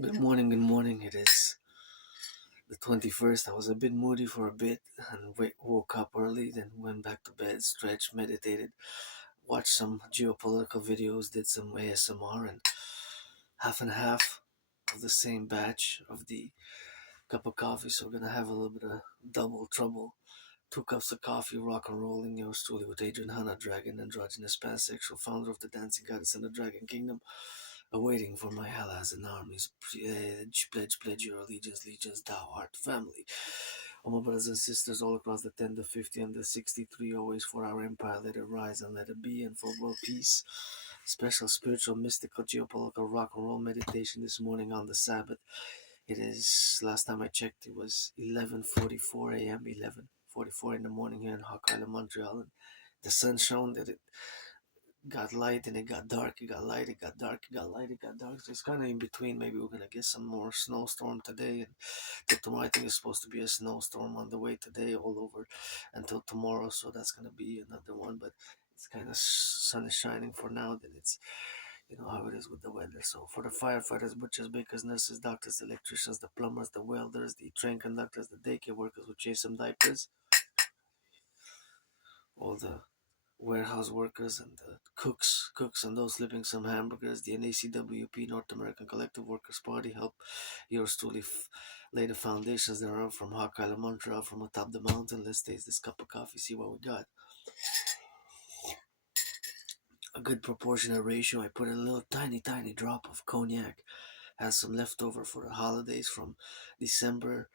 Good morning, good morning. It is the 21st. I was a bit moody for a bit and woke up early, then went back to bed, stretched, meditated, watched some geopolitical videos, did some ASMR, and half and half of the same batch of the cup of coffee. So we're gonna have a little bit of double trouble. 2 cups of coffee, rock and rolling, yours truly with Adrian, Hannah, Dragon, androgynous pansexual, founder of the Dancing Goddess and the Dragon Kingdom, awaiting for my allies and armies. Pledge your allegiance, legions, thou art family. All my brothers and sisters all across the 10, the 50, and the 63, always for our empire, let it rise and let it be, and for world peace. Special spiritual, mystical, geopolitical rock and roll meditation this morning on the Sabbath. It is, last time I checked, it was 11:44 a.m., 11:44 in the morning here in Hawk Island, Montreal. And the sun shone, that it got light and it got dark, it got light, it got dark, it got light, it got dark. So it's kind of in between. Maybe we're going to get some more snowstorm today. And till tomorrow, I think it's supposed to be a snowstorm on the way today all over until tomorrow. So that's going to be another one. But it's kind of sun is shining for now. Then it's, you know how it is with the weather. So for the firefighters, butchers, bakers, nurses, doctors, electricians, the plumbers, the welders, the train conductors, the daycare workers who chase some diapers, all the warehouse workers and the cooks and those flipping some hamburgers, the NACWP, North American Collective Workers Party, help yours truly lay the foundations thereof from Hawk Island, Montreal, from atop the mountain. Let's taste this cup of coffee, see what we got. A good proportionate ratio. I put a little tiny drop of cognac. Had some leftover for the holidays from December.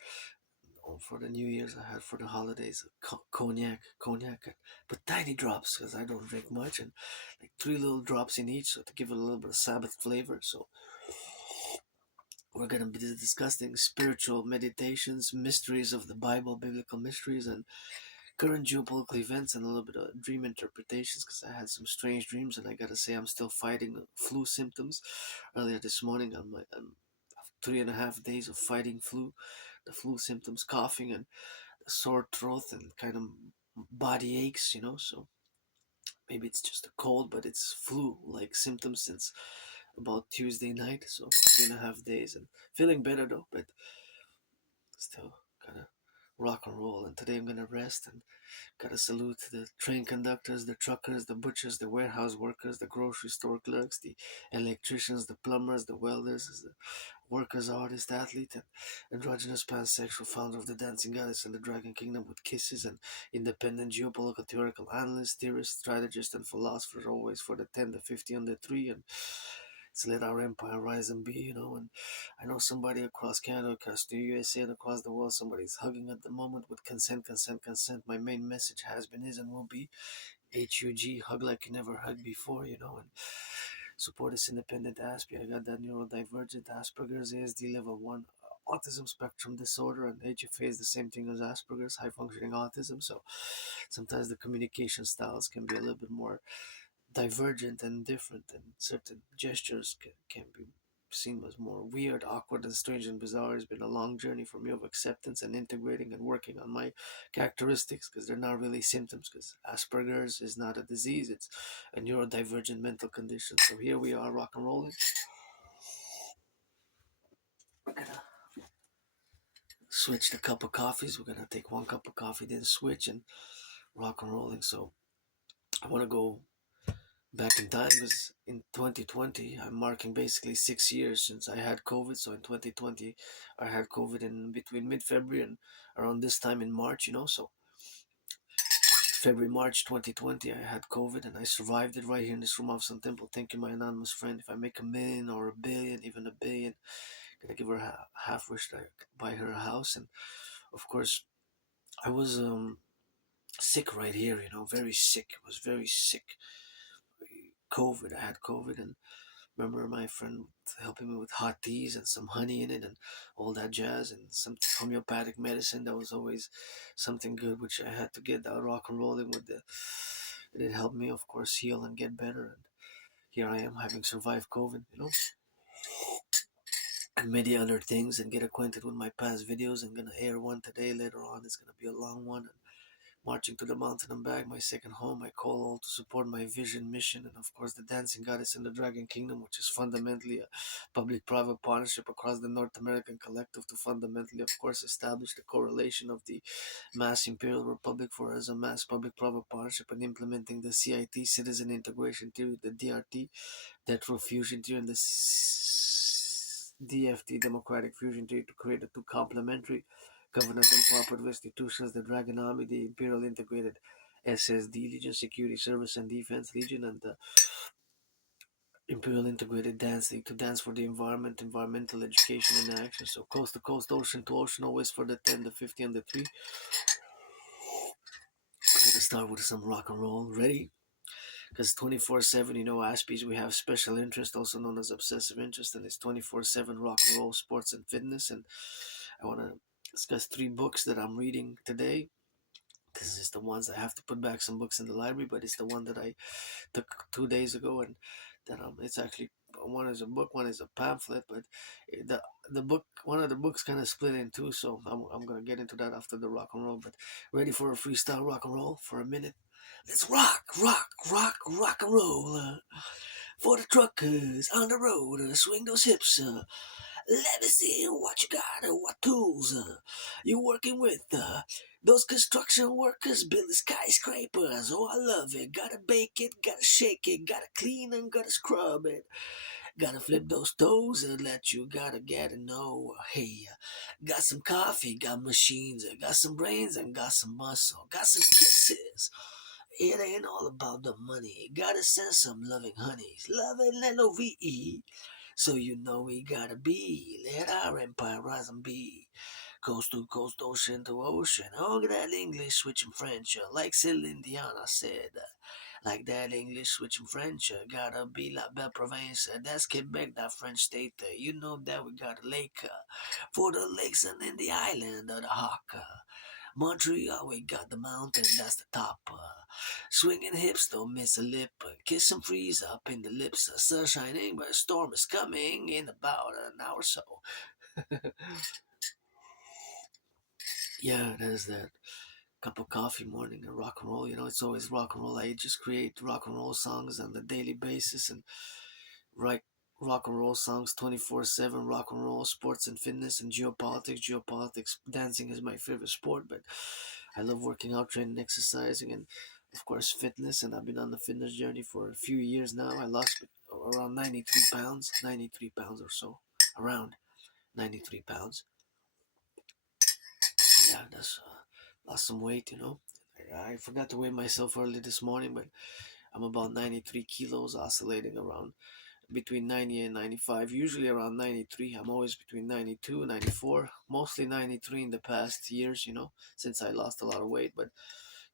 For the New Year's, I had for the holidays cognac, but tiny drops because I don't drink much, and like 3 little drops in each, so to give it a little bit of Sabbath flavor. So we're gonna be discussing spiritual meditations, mysteries of the Bible, biblical mysteries, and current geopolitical events, and a little bit of dream interpretations because I had some strange dreams, and I gotta say I'm still fighting flu symptoms. Earlier this morning, I'm 3.5 days of fighting the flu symptoms, coughing and a sore throat and kind of body aches, so maybe it's just a cold, but it's flu-like symptoms since about Tuesday night. So 3.5 days and feeling better though, but still gotta rock and roll. And today I'm gonna rest and gotta salute the train conductors, the truckers, the butchers, the warehouse workers, the grocery store clerks, the electricians, the plumbers, the welders, the workers, artist, athlete, and androgynous pansexual, founder of the Dancing Goddess and the Dragon Kingdom with kisses, and independent geopolitical theoretical analyst, theorist, strategist, and philosopher, always for the 10, the 50, and the 3, and it's let our empire rise and be. And I know somebody across Canada, across the USA, and across the world, somebody's hugging at the moment with consent, consent, consent. My main message has been, is, and will be HUG, hug like you never hugged before, and support this independent Aspie. I got that neurodivergent Asperger's, ASD level 1 autism spectrum disorder, and HFA is the same thing as Asperger's, high functioning autism. So sometimes the communication styles can be a little bit more divergent and different, and certain gestures can be seen as more weird, awkward, and strange and bizarre. It's been a long journey for me of acceptance and integrating and working on my characteristics, because they're not really symptoms, because Asperger's is not a disease, it's a neurodivergent mental condition. So here we are, rock and rolling. We're gonna switch the cup of coffees. We're gonna take 1 cup of coffee, then switch and rock and rolling. So I want to go back in time, because in 2020 I'm marking basically 6 years since I had COVID. So in 2020 I had COVID in between mid-February and around this time in March. So February, March 2020 I had COVID, and I survived it right here in this room of some temple. Thank you, my anonymous friend. If I make a million or a billion, even a billion, I'm gonna give her a half wish to buy her a house. And of course I was sick right here, very sick. I was very sick. COVID. I had COVID, and remember my friend helping me with hot teas and some honey in it and all that jazz, and some homeopathic medicine. That was always something good, which I had to get that rock and rolling with. It helped me, of course, heal and get better. And here I am, having survived COVID, and many other things, and get acquainted with my past videos. I'm gonna air one today. Later on, it's gonna be a long one. Marching to the mountain and back, my second home, I call all to support my vision, mission, and of course the dancing goddess in the Dragon Kingdom, which is fundamentally a public-private partnership across the North American Collective to fundamentally, of course, establish the correlation of the mass imperial republic for as a mass public-private partnership and implementing the CIT, citizen integration theory, the DRT, Detrol fusion theory, and the DFT, democratic fusion theory, to create the two complementary governance and cooperative institutions, the Dragon Army, the Imperial Integrated SSD Legion, Security Service and Defense Legion, and the Imperial Integrated Dance League to dance for the environment, environmental education and action. So coast to coast, ocean to ocean, always for the 10, the 50, and the 3. We're gonna start with some rock and roll. Ready? Because 24/7, Aspies, we have special interest, also known as obsessive interest, and it's 24/7 rock and roll, sports, and fitness. And I want to discuss 3 books that I'm reading today. This is the ones I have to put back some books in the library, but it's the one that I took 2 days ago, and then it's actually one is a book, one is a pamphlet, but the the book one of the books kind of split in two, so I'm gonna get into that after the rock and roll. But ready for a freestyle rock and roll for a minute? Let's rock, rock, rock, rock and roll. For the truckers on the road, swing those hips. Let me see what you got, what tools you working with. Those construction workers building skyscrapers. Oh, I love it. Gotta bake it, gotta shake it, gotta clean and gotta scrub it. Gotta flip those toes and let you gotta get to know. Hey, got some coffee, got machines, got some brains and got some muscle, got some kisses. It ain't all about the money. Gotta send some loving honeys. Loving LOVE. So you know we gotta be. Let our empire rise and be. Coast to coast, ocean to ocean. Oh, that English switching French. Like Celine Dion said. Like that English switching French. Gotta be la belle province. That's Quebec, that French state. You know that we got a lake. For the lakes and in the island of the Hawk. Montreal, we got the mountain, that's the top. Swinging hips, don't miss a lip. Kiss and freeze up in the lips. Sun shining, but a storm is coming in about an hour or so. Yeah, there's that cup of coffee morning and rock and roll. It's always rock and roll. I just create rock and roll songs on a daily basis and write rock and roll songs 24/7, rock and roll, sports and fitness and geopolitics. Geopolitics, dancing is my favorite sport, but I love working out, training, exercising, and of course fitness. And I've been on the fitness journey for a few years now. I lost around 93 pounds, 93 pounds or so, around 93 pounds. Yeah, that's lost some weight. I forgot to weigh myself early this morning, but I'm about 93 kilos, oscillating around between 90 and 95, usually around 93. I'm always between 92 and 94, mostly 93 in the past years, since I lost a lot of weight. But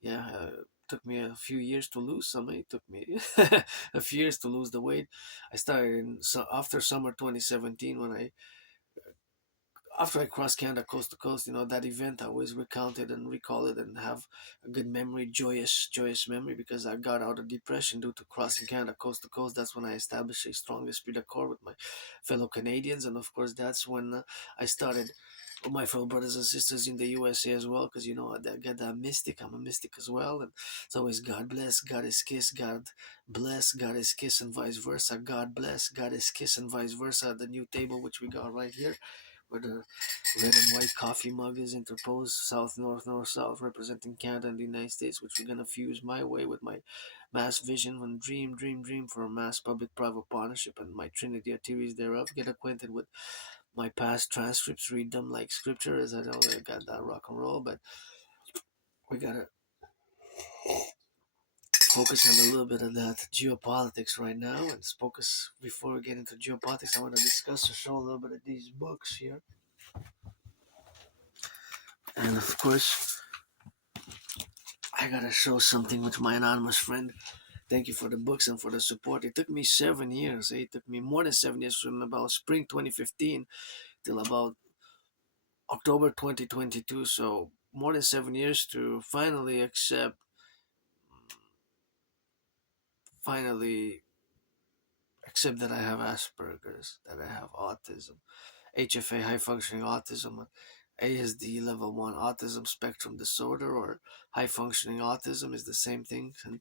yeah, took me a few years to lose some. It took me a few years to lose the weight. I started after summer 2017 when after I crossed Canada coast to coast, that event I always recount it and recall it and have a good memory, joyous memory, because I got out of depression due to crossing Canada coast to coast. That's when I established a strong esprit de corps with my fellow Canadians, and of course that's when I started with my fellow brothers and sisters in the USA as well, because I got that mystic. I'm a mystic as well, and it's always God bless, God is kiss, God bless, God is kiss, and vice versa. God bless, God is kiss, and vice versa. The new table which we got right here, where the red and white coffee mug is interposed, south, north, north, south, representing Canada and the United States, which we're gonna fuse my way with my mass vision and dream for a mass public-private partnership and my Trinity of theories thereof. Get acquainted with my past transcripts, read them like scripture, as I know that I got that rock and roll, but we gotta focus on a little bit of that geopolitics right now. And focus, before we get into geopolitics, I want to discuss or show a little bit of these books here. And of course, I gotta show something with my anonymous friend. Thank you for the books and for the support. It took me 7 years. It took me more than 7 years, from about spring 2015 till about October 2022. So more than 7 years to finally accept that I have Asperger's, that I have autism, HFA, high functioning autism. ASD level 1 autism spectrum disorder or high functioning autism is the same thing. And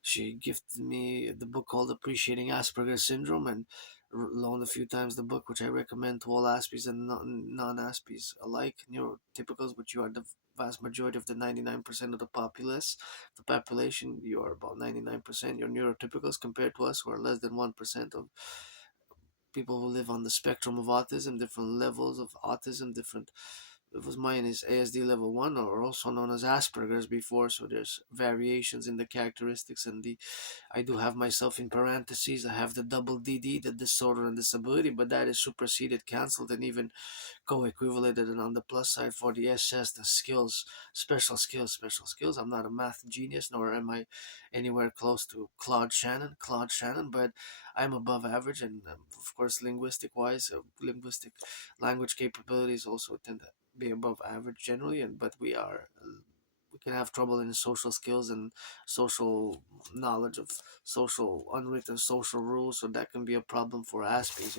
she gifted me the book called Appreciating Asperger's Syndrome and loaned a few times the book, which I recommend to all Aspies and non-Aspies alike, neurotypicals, which you are the vast majority of the 99% of the population. You are about 99%. You're neurotypicals compared to us, who are less than 1% of people who live on the spectrum of autism, different levels of autism, different it was mine is ASD level 1 or also known as Asperger's before, so there's variations in the characteristics and the I do have myself in parentheses. I have the double DD, the disorder and disability, but that is superseded, cancelled, and even co-equivalated. And on the plus side for the SS, the skills, special skills. I'm not a math genius, nor am I anywhere close to Claude Shannon, but I'm above average, and of course, linguistic-wise, linguistic language capabilities also tend to be above average generally, and but we can have trouble in social skills and social knowledge of social unwritten social rules, so that can be a problem for Aspies.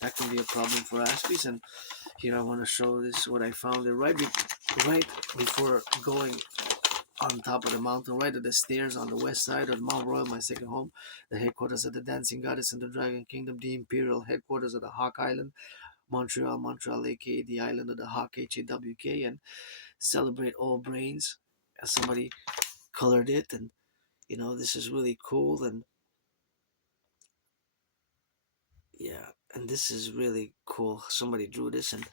That can be a problem for Aspies. And here I want to show this what I found. Right before going on top of the mountain, right at the stairs on the west side of Mount Royal, my second home, the headquarters of the Dancing Goddess and the Dragon Kingdom, the Imperial headquarters of the Hawk Island, Montreal, aka the island of the Hawk, HAWK, and celebrate all brains. As somebody colored it, and this is really cool, and yeah, and this is really cool. Somebody drew this, and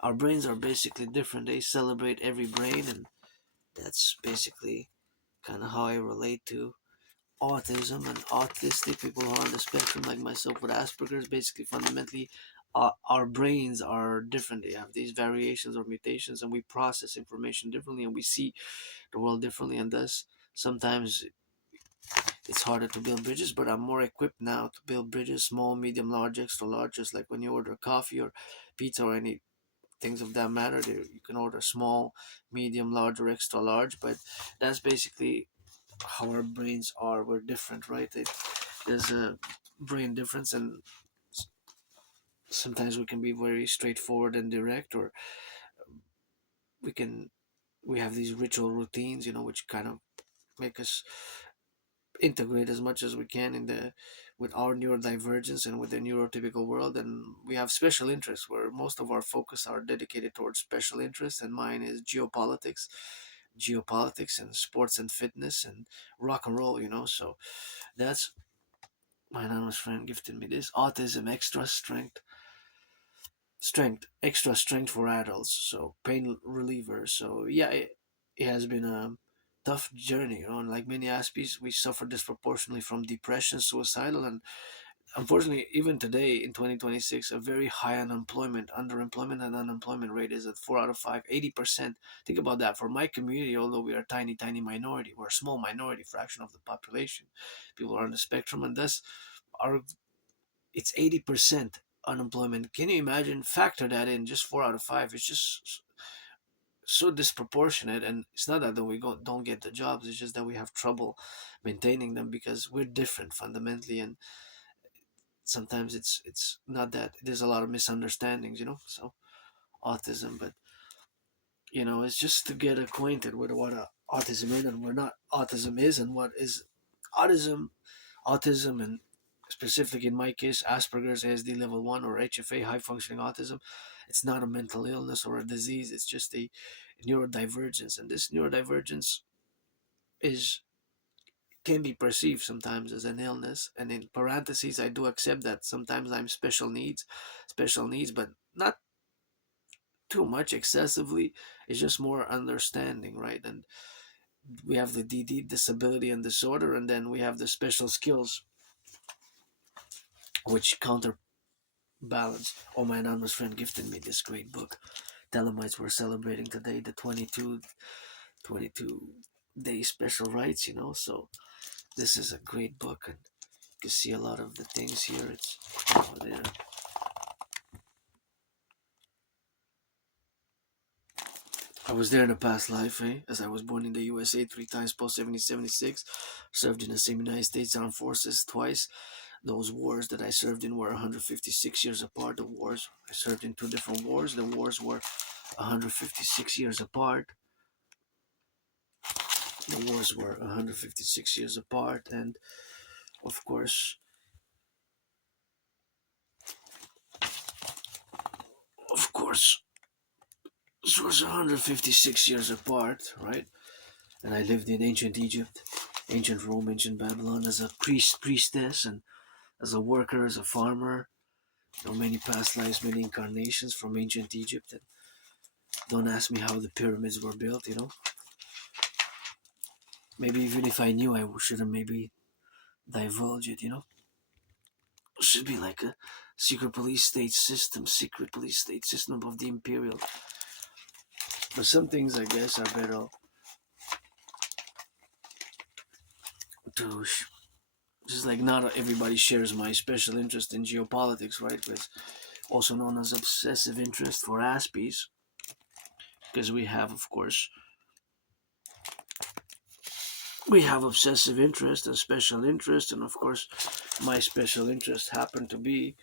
our brains are basically different. They celebrate every brain, and that's basically kind of how I relate to autism and autistic people who are on the spectrum, like myself with Asperger's. Basically, fundamentally, our brains are different. They have these variations or mutations, and we process information differently, and we see the world differently, and thus sometimes it's harder to build bridges. But I'm more equipped now to build bridges, small, medium, large, extra large. Just like when you order coffee or pizza or any things of that matter, you can order small, medium, large, or extra large. But that's basically how our brains are. We're different, right? There's a brain difference, and sometimes we can be very straightforward and direct, or we can we have these ritual routines, which kind of make us integrate as much as we can in the with our neurodivergence and with the neurotypical world. And we have special interests where most of our focus are dedicated towards special interests, and mine is geopolitics and sports and fitness and rock and roll. So that's my anonymous friend gifted me this autism extra strength for adults, so pain reliever. So yeah, it has been a tough journey, and like many Aspies, we suffer disproportionately from depression, suicidal, and unfortunately even today in 2026 a very high underemployment and unemployment rate is at 4 out of 5, 80%. Think about that. For my community, although we are a tiny minority, we're a small minority fraction of the population, people are on the spectrum, and thus our it's 80% unemployment. Can you imagine? Factor that in, just 4 out of 5. It's just so disproportionate. And it's not that we don't get the jobs, it's just that we have trouble maintaining them because we're different fundamentally. And sometimes it's not that there's a lot of misunderstandings, so autism. But it's just to get acquainted with what autism is and what not autism is, and what is autism autism, and specifically in my case, Asperger's ASD level 1 or HFA, high functioning autism. It's not a mental illness or a disease, it's just a neurodivergence. And this neurodivergence is can be perceived sometimes as an illness. And in parentheses, I do accept that sometimes I'm special needs, but not too much excessively. It's just more understanding, right? And we have the DD, disability and disorder, and then we have the special skills, which counterbalance. Oh, my anonymous friend gifted me this great book. Thelemites were celebrating today the 22 day special rites, so this is a great book, and you can see a lot of the things here. It's there. I was there in a past life, as I was born in the USA 3 times post 1776, served in the same United States Armed Forces twice. Those wars that I served in were 156 years apart. The wars I served in 2 different wars. The wars were 156 years apart. The wars were 156 years apart, and of course, of course, this was 156 years apart, right? And I lived in ancient Egypt, ancient Rome, ancient Babylon as a priestess, and as a worker, as a farmer. Many past lives, many incarnations from ancient Egypt. And don't ask me how the pyramids were built. Maybe even if I knew, I shouldn't maybe divulge it. It should be like a secret police state system of the imperial. But some things, I guess, are better to just like not everybody shares my special interest in geopolitics, right? But also known as obsessive interest for Aspies, because we have obsessive interest and special interest, and of course, my special interest happened to be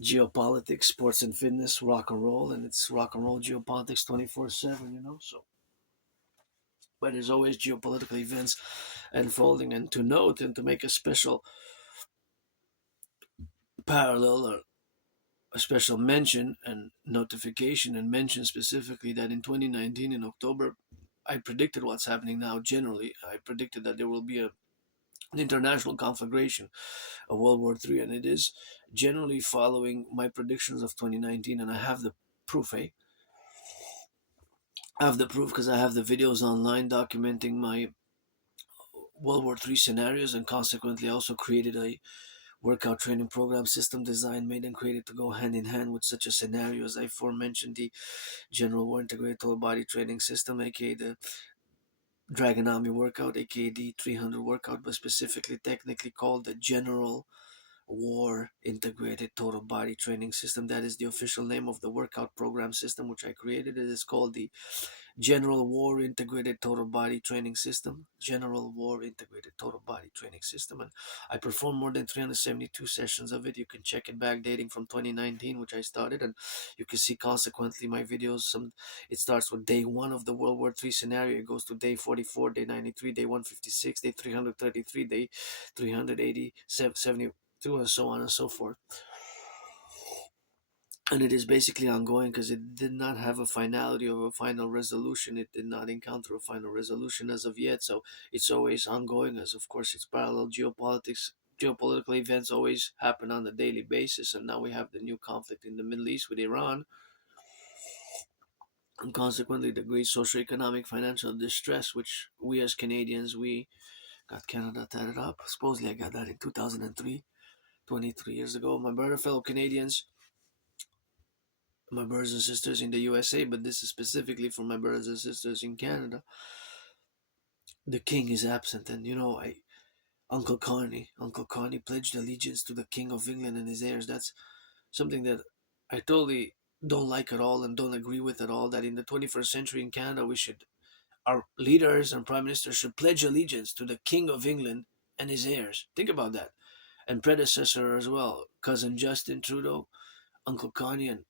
geopolitics, sports and fitness, rock and roll, and it's rock and roll geopolitics 24/7. So, but there's always geopolitical events unfolding, and to note and to make a special parallel or a special mention and notification and mention specifically that in 2019 in October, I predicted what's happening now generally. I predicted that there will be an international conflagration of World War III, and it is generally following my predictions of 2019. And I have the proof, eh? I have the proof because I have the videos online documenting my World War III scenarios, and consequently I also created a workout training program system designed, made, and created to go hand in hand with such a scenario as I aforementioned the General War Integrated Total Body Training System, aka the Dragon Army workout, aka the 300 workout, but specifically technically called the General War Integrated Total Body Training System. That is the official name of the workout program system which I created. It is called the General War Integrated Total Body Training System. General War Integrated Total Body Training System. And I performed more than 372 sessions of it. You can check it back dating from 2019, which I started, and you can see consequently my videos. It starts with day 1 of the World War III scenario. It goes to day 44, day 93, day 156, day 333, day 380, 72, and so on and so forth. And it is basically ongoing because it did not have a finality of a final resolution. It did not encounter a final resolution as of yet, so it's always ongoing, as of course it's parallel geopolitical events always happen on a daily basis. And now we have the new conflict in the Middle East with Iran, and consequently the great socioeconomic financial distress which we as Canadians, we got Canada tatted up. Supposedly I got that in 2003, 23 years ago. My brother, fellow Canadians, my brothers and sisters in the USA, but this is specifically for my brothers and sisters in Canada. The king is absent, and Uncle Connie pledged allegiance to the King of England and his heirs. That's something that I totally don't like at all and don't agree with at all. That in the 21st century in Canada, our leaders and prime ministers should pledge allegiance to the King of England and his heirs. Think about that. And predecessor as well, cousin Justin Trudeau, Uncle Connie, and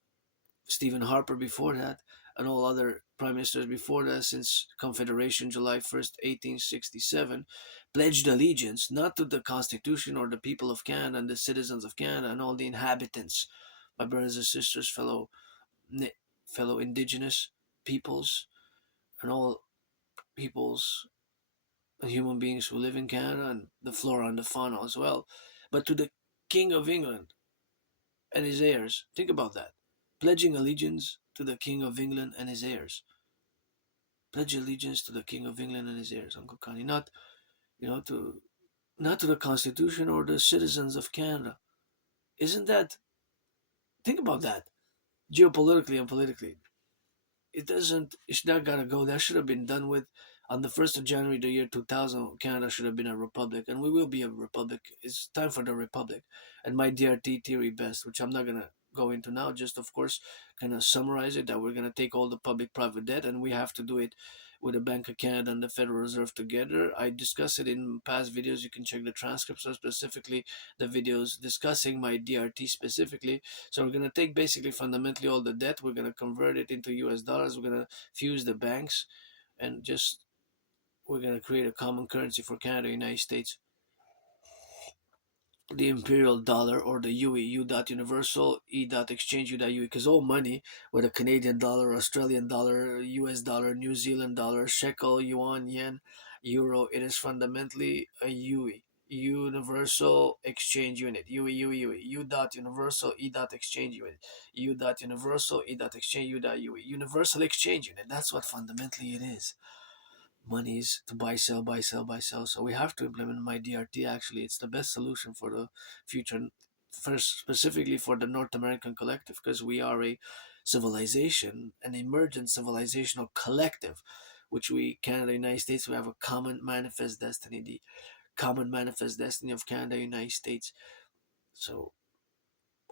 Stephen Harper before that, and all other prime ministers before that since Confederation, July 1st, 1867, pledged allegiance not to the Constitution or the people of Canada and the citizens of Canada and all the inhabitants, my brothers and sisters, fellow Indigenous peoples, and all peoples and human beings who live in Canada and the flora and the fauna as well, but to the King of England and his heirs. Think about that. Pledging allegiance to the King of England and his heirs. Pledge allegiance to the King of England and his heirs, Uncle Connie. Not to the Constitution or the citizens of Canada. Isn't that? Think about that. Geopolitically and politically, it doesn't. It's not gotta go. That should have been done with on the 1st of January, the year 2000. Canada should have been a republic, and we will be a republic. It's time for the republic. And my DRT theory best, which I'm not gonna go into now. Just of course, kind of summarize it that we're gonna take all the public-private debt, and we have to do it with the Bank of Canada and the Federal Reserve together. I discussed it in past videos. You can check the transcripts, or specifically the videos discussing my DRT specifically. So we're gonna take basically fundamentally all the debt. We're gonna convert it into US dollars. We're gonna fuse the banks, and just we're gonna create a common currency for Canada, United States, the imperial dollar, or the UE, U dot universal, E dot exchange, U dot UE, because all money, whether Canadian dollar, Australian dollar, US dollar, New Zealand dollar, shekel, yuan, yen, euro, it is fundamentally a UE, universal exchange unit, UE, U dot universal, E dot exchange unit, U dot universal, E dot exchange, U dot UE, universal exchange unit. That's what fundamentally it is. Monies to buy, sell, buy, sell, buy, sell. So we have to implement my DRT. Actually, it's the best solution for the future. First, specifically for the North American collective, because we are a civilization, an emergent civilizational collective, which we, Canada, United States, we have a common manifest destiny, the common manifest destiny of Canada, United States. So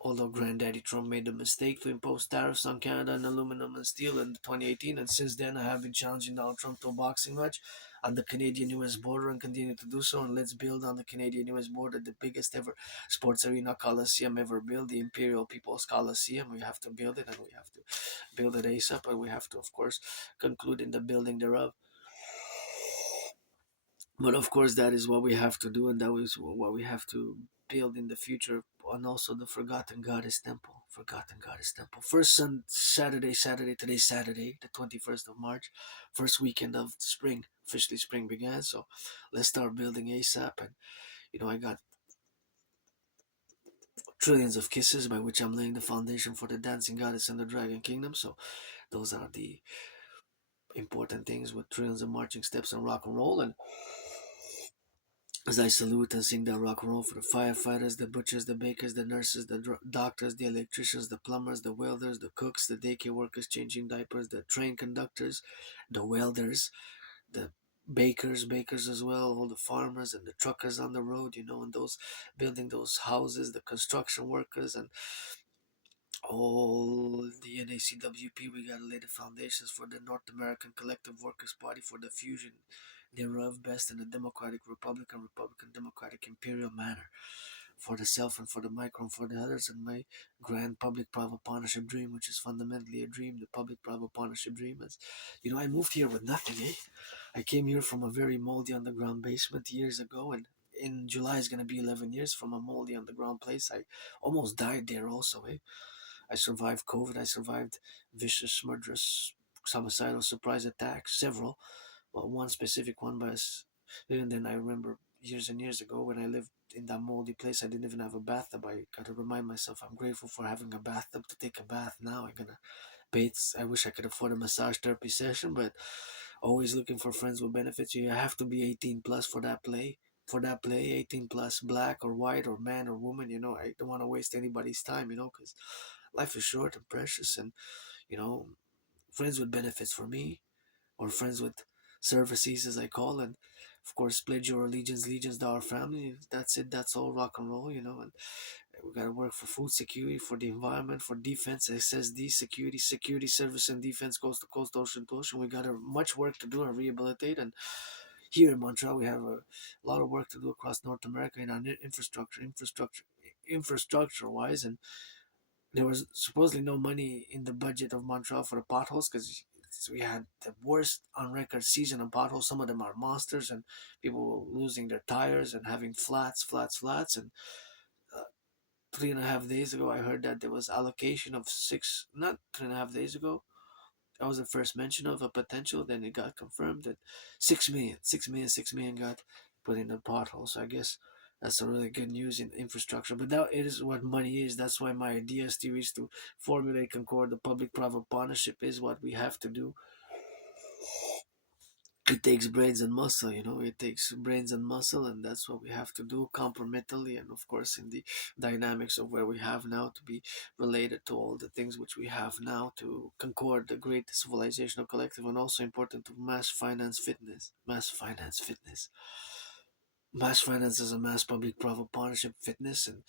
although Granddaddy Trump made the mistake to impose tariffs on Canada and aluminum and steel in 2018, and since then I have been challenging Donald Trump to a boxing match on the Canadian-US border and continue to do so. And let's build on the Canadian-US border the biggest ever sports arena coliseum ever built, the Imperial People's Coliseum. We have to build it, and we have to build it ASAP, and we have to, of course, conclude in the building thereof. But of course, that is what we have to do, and that is what we have to build in the future. And also the Forgotten Goddess Temple. Forgotten Goddess Temple. First Saturday, today's Saturday, the 21st of March, first weekend of spring. Officially, spring began, so let's start building ASAP. And I got trillions of kisses, by which I'm laying the foundation for the Dancing Goddess and the Dragon Kingdom. So those are the important things, with trillions of marching steps and rock and roll. And as I salute and sing that rock and roll for the firefighters, the butchers, the bakers, the nurses, the doctors, the electricians, the plumbers, the welders, the cooks, the daycare workers changing diapers, the train conductors, the welders, the bakers as well, all the farmers and the truckers on the road, and those building those houses, the construction workers, and all the NACWP. We gotta lay the foundations for the North American Collective Workers Party, for the fusion thereof best in the Democratic Republican, Republican Democratic Imperial manner, for the self and for the micro and for the others, and my grand public-private partnership dream, which is fundamentally a dream. The public-private partnership dream is, I moved here with nothing, eh? I came here from a very moldy underground basement years ago, and in July is gonna be 11 years from a moldy underground place. I almost died there also, eh? I survived COVID. I survived vicious, murderous, homicidal surprise attacks, several, but one specific one. And then I remember years and years ago when I lived in that moldy place, I didn't even have a bathtub. I gotta remind myself I'm grateful for having a bathtub to take a bath now. I'm gonna bathe. I wish I could afford a massage therapy session, but always looking for friends with benefits. You have to be 18 plus for that play. For that play, 18 plus, black or white or man or woman. I don't want to waste anybody's time. Because life is short and precious, and you know friends with benefits for me, or friends with services, as I call. And of course, pledge your allegiance to our family. That's it. That's all, rock and roll. And we gotta work for food security, for the environment, for defense, SSD, security service and defense, coast to coast, ocean to ocean. We got much work to do and rehabilitate. And here in Montreal, we have a lot of work to do across North America in our infrastructure wise. And there was supposedly no money in the budget of Montreal for the potholes, because we had the worst on record season of potholes. Some of them are monsters, and people losing their tires and having flats. And 3.5 days ago, I heard that there was allocation of six. Not 3.5 days ago. That was the first mention of a potential. Then it got confirmed that 6 million, 6 million, 6 million got put in the pothole. So I guess that's a really good news in infrastructure. But that is what money is. That's why my idea is to formulate Concord. The public-private partnership is what we have to do. It takes brains and muscle, it takes brains and muscle, and that's what we have to do compromittally, and of course in the dynamics of where we have now, to be related to all the things which we have now to concord the great civilizational collective. And also important to mass finance is a mass public private partnership fitness. And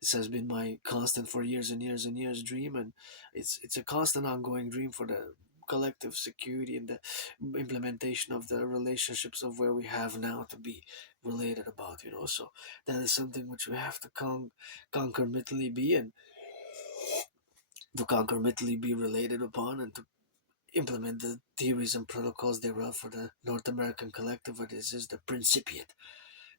This has been my constant for years and years and years dream, and it's a constant ongoing dream for the collective security and the implementation of the relationships of where we have now to be related about, so that is something which we have to concomitantly be, and to concomitantly be related upon, and to implement the theories and protocols thereof for the North American collective, or this is the principiate,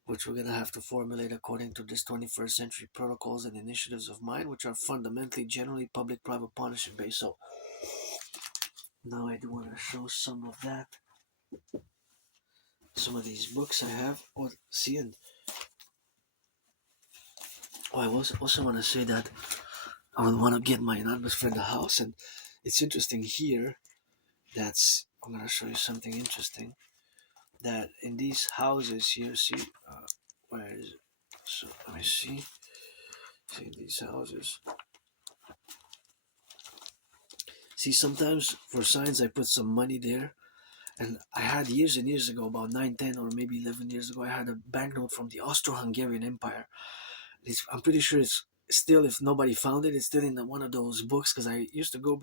which we're going to have to formulate according to this 21st century protocols and initiatives of mine, which are fundamentally generally public-private partnership based. So now I do want to show some of that, some of these books I have. Or see, and I also want to say that I would want to get my anonymous friend a house, and it's interesting here. I'm going to show you something interesting. That in these houses here, see, where is it? So let me see. See these houses. See, sometimes for signs I put some money there. And I had years and years ago, about 9, 10, or maybe 11 years ago, I had a banknote from the Austro-Hungarian Empire. I'm pretty sure it's still, if nobody found it, it's still in one of those books, because I used to go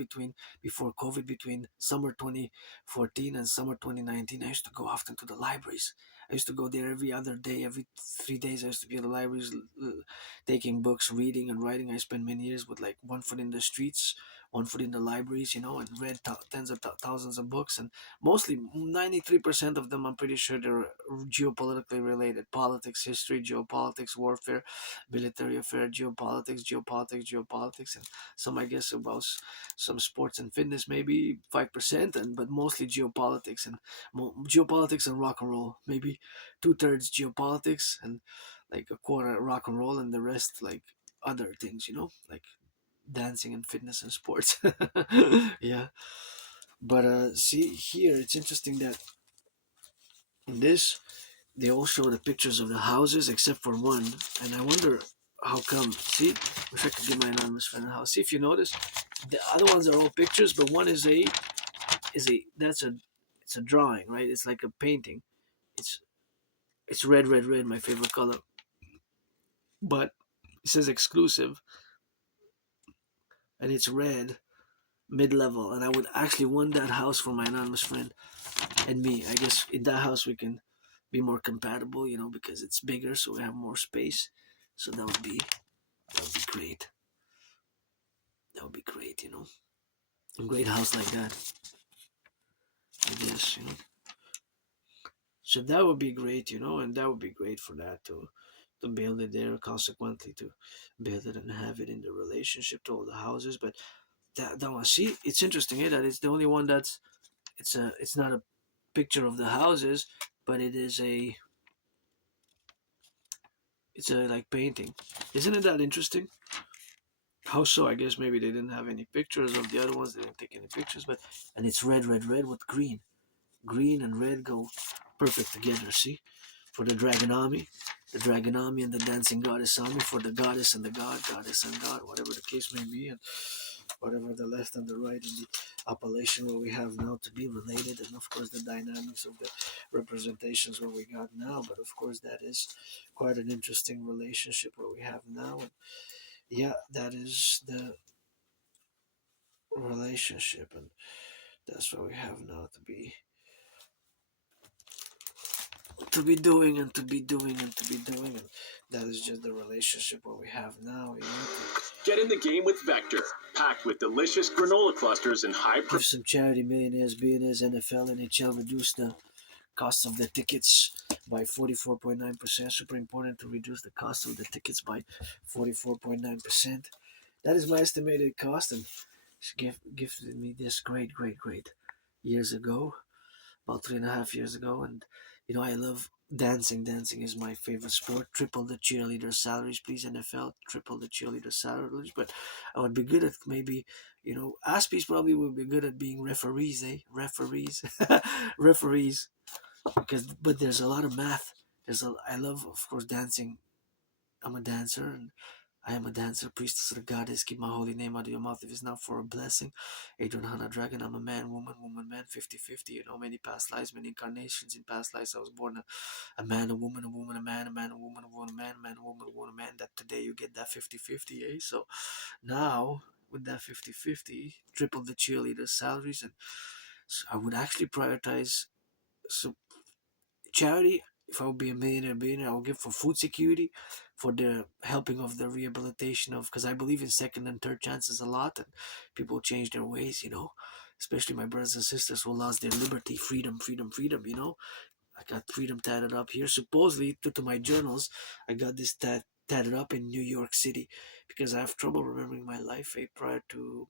before COVID, between summer 2014 and summer 2019, I used to go often to the libraries. I used to go there every other day, every 3 days. I used to be at the libraries, taking books, reading and writing. I spent many years with like one foot in the streets, one foot in the libraries, and read tens of thousands of books, and mostly 93% of them, I'm pretty sure they're geopolitically related: politics, history, geopolitics, warfare, military affair, geopolitics, and some, I guess, about some sports and fitness, maybe 5%, and but mostly geopolitics, and geopolitics and rock and roll, maybe 2/3 geopolitics and like a quarter rock and roll, and the rest like other things, like dancing and fitness and sports. Yeah, but see here, it's interesting that in this they all show the pictures of the houses except for one, and I wonder how come. See, wish I could get my anonymous friend a house. See if you notice, the other ones are all pictures, but one is a that's a it's a drawing, right? It's like a painting. It's it's red, red, red, my favorite color, but it says exclusive, and it's red, mid-level, and I would actually want that house for my anonymous friend and me. I guess in that house we can be more compatible, because it's bigger, so we have more space. So that would be great. That would be great, a great house like that. I guess, So that would be great, and that would be great for that to build it there. Consequently, to build it and have it in the relationship to all the houses. But that one, see, it's interesting, that it's the only one that's it's not a picture of the houses, but it's a like painting. Isn't it that interesting? How so? I guess maybe they didn't have any pictures of the other ones. They didn't take any pictures, but and it's red, red, red with green. Green and red go perfect together. See, for the dragonami and the dancing goddess army, for the goddess and the god, goddess and god, whatever the case may be, and whatever the left and the right in the appellation where we have now to be related, and of course the dynamics of the representations where we got now. But of course that is quite an interesting relationship where we have now, and yeah, that is the relationship, and that's what we have now to be doing and to be doing and to be doing, and that is just the relationship what we have now. Get in the game with Vector, packed with delicious granola clusters and high. Give some charity, millionaires, billionaires, NFL, NHL, reduce the cost of the tickets by 44.9%. Super important to reduce the cost of the tickets by 44.9%. That is my estimated cost, and she gifted me this great, great, great years ago, about 3.5 years ago. And I love dancing. Dancing is my favorite sport. Triple the cheerleader salaries, please, NFL. Triple the cheerleader salaries. But I would be good at maybe, Aspies probably would be good at being referees, eh? Referees, referees. But there's a lot of math. I love, of course, dancing. I'm a dancer, and I am a dancer, priestess of the goddess. Keep my holy name out of your mouth if it's not for a blessing. Adrian, Hannah, Dragon. I'm a man, woman, woman, man. 50-50. You know, many past lives, many incarnations. In past lives, I was born a man, a woman, a woman, a man, a man, a woman, a woman, a man, a man, a woman, a woman, a man. That today you get that 50-50, eh? So now, with that 50-50, triple the cheerleaders' salaries, and so I would actually prioritize so charity. If I would be a billionaire, I would give for food security, for the helping of the rehabilitation of, because I believe in second and third chances a lot, and people change their ways, you know, especially my brothers and sisters who lost their liberty, freedom, freedom, freedom, you know. I got freedom tatted up here. Supposedly, due to my journals, I got this tatted up in New York City because I have trouble remembering my life prior to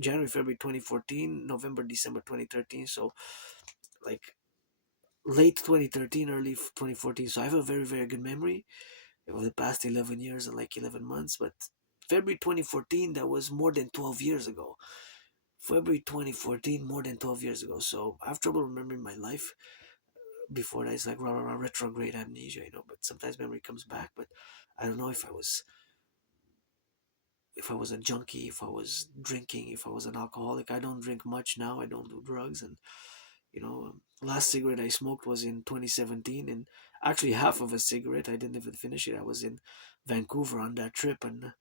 January, February 2014, November, December 2013. So, like late 2013, early 2014. So I have a very, very good memory of the past 11 years and like 11 months. But February 2014, that was more than 12 years ago. February 2014, more than 12 years ago. So I have trouble remembering my life. Before that, it's like rah, rah, rah, retrograde amnesia, you know. But sometimes memory comes back. But I don't know if I was a junkie, if I was drinking, if I was an alcoholic. I don't drink much now. I don't do drugs, and you know, last cigarette I smoked was in 2017, and actually half of a cigarette I didn't even finish it. I was in Vancouver on that trip, and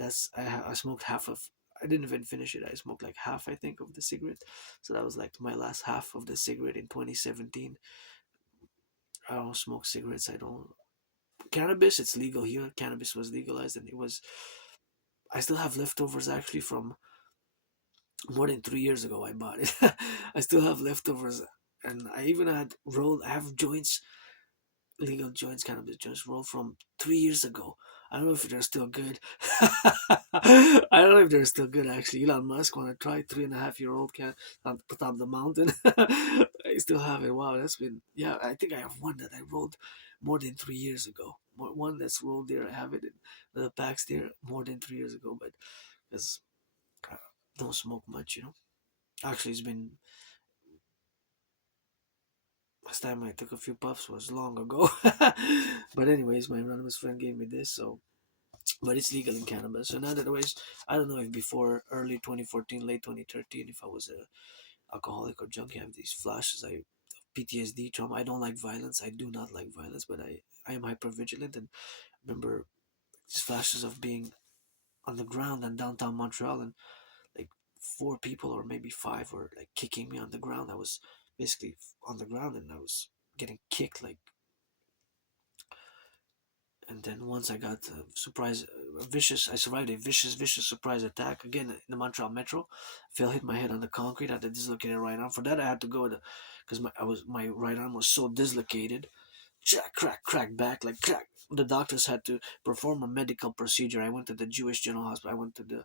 I smoked half of. I didn't even finish it. I smoked like half, I think, of the cigarette. So that was like my last half of the cigarette in 2017. I don't smoke cigarettes. I don't cannabis. It's legal here. Cannabis was legalized, and it was. I still have leftovers actually from more than 3 years ago. I bought it. I still have leftovers, and I even had rolled. I have joints, legal joints, cannabis joints rolled from 3 years ago. I don't know if they're still good. I don't know if they're still good actually. Elon Musk want to try 3.5-year-old can on the top of the mountain. I still have it. Wow, that's been yeah. I think I have one that I rolled more than 3 years ago. One that's rolled there. I have it in the packs there more than 3 years ago. But because I don't smoke much, you know. Actually, it's been last time I took a few puffs was long ago. But anyways, my anonymous friend gave me this, so but it's legal in Canada. So now that ways, I don't know if before early 2014, late 2013, if I was a alcoholic or junkie, I have these flashes. I PTSD trauma. I don't like violence. I do not like violence, but I am hyper vigilant and remember these flashes of being on the ground in downtown Montreal and like four people or maybe five were like kicking me on the ground. I was basically on the ground and I was getting kicked like. And then once I got a surprise, I survived a vicious surprise attack again in the Montreal Metro. Fell, hit my head on the concrete. I had to dislocate right arm. For that, I had to go to, because my right arm was so dislocated. Crack, crack, crack back, like crack. The doctors had to perform a medical procedure. I went to the Jewish General Hospital. I went to the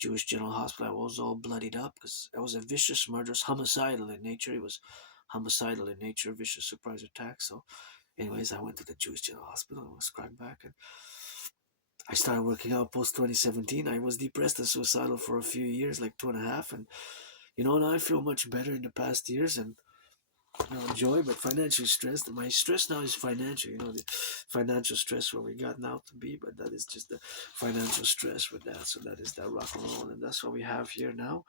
Jewish General Hospital. I was all bloodied up because it was a vicious, murderous, homicidal in nature. It was homicidal in nature, vicious surprise attack. So anyways, I went to the Jewish General Hospital. I was cracked back, and I started working out post 2017. I was depressed and suicidal for a few years, like 2.5, and you know now I feel much better in the past years and you know, joy, but financially stressed. My stress now is financial. You know the financial stress where we got now to be, but that is just the financial stress with that. So that is that rock and roll, and that's what we have here now.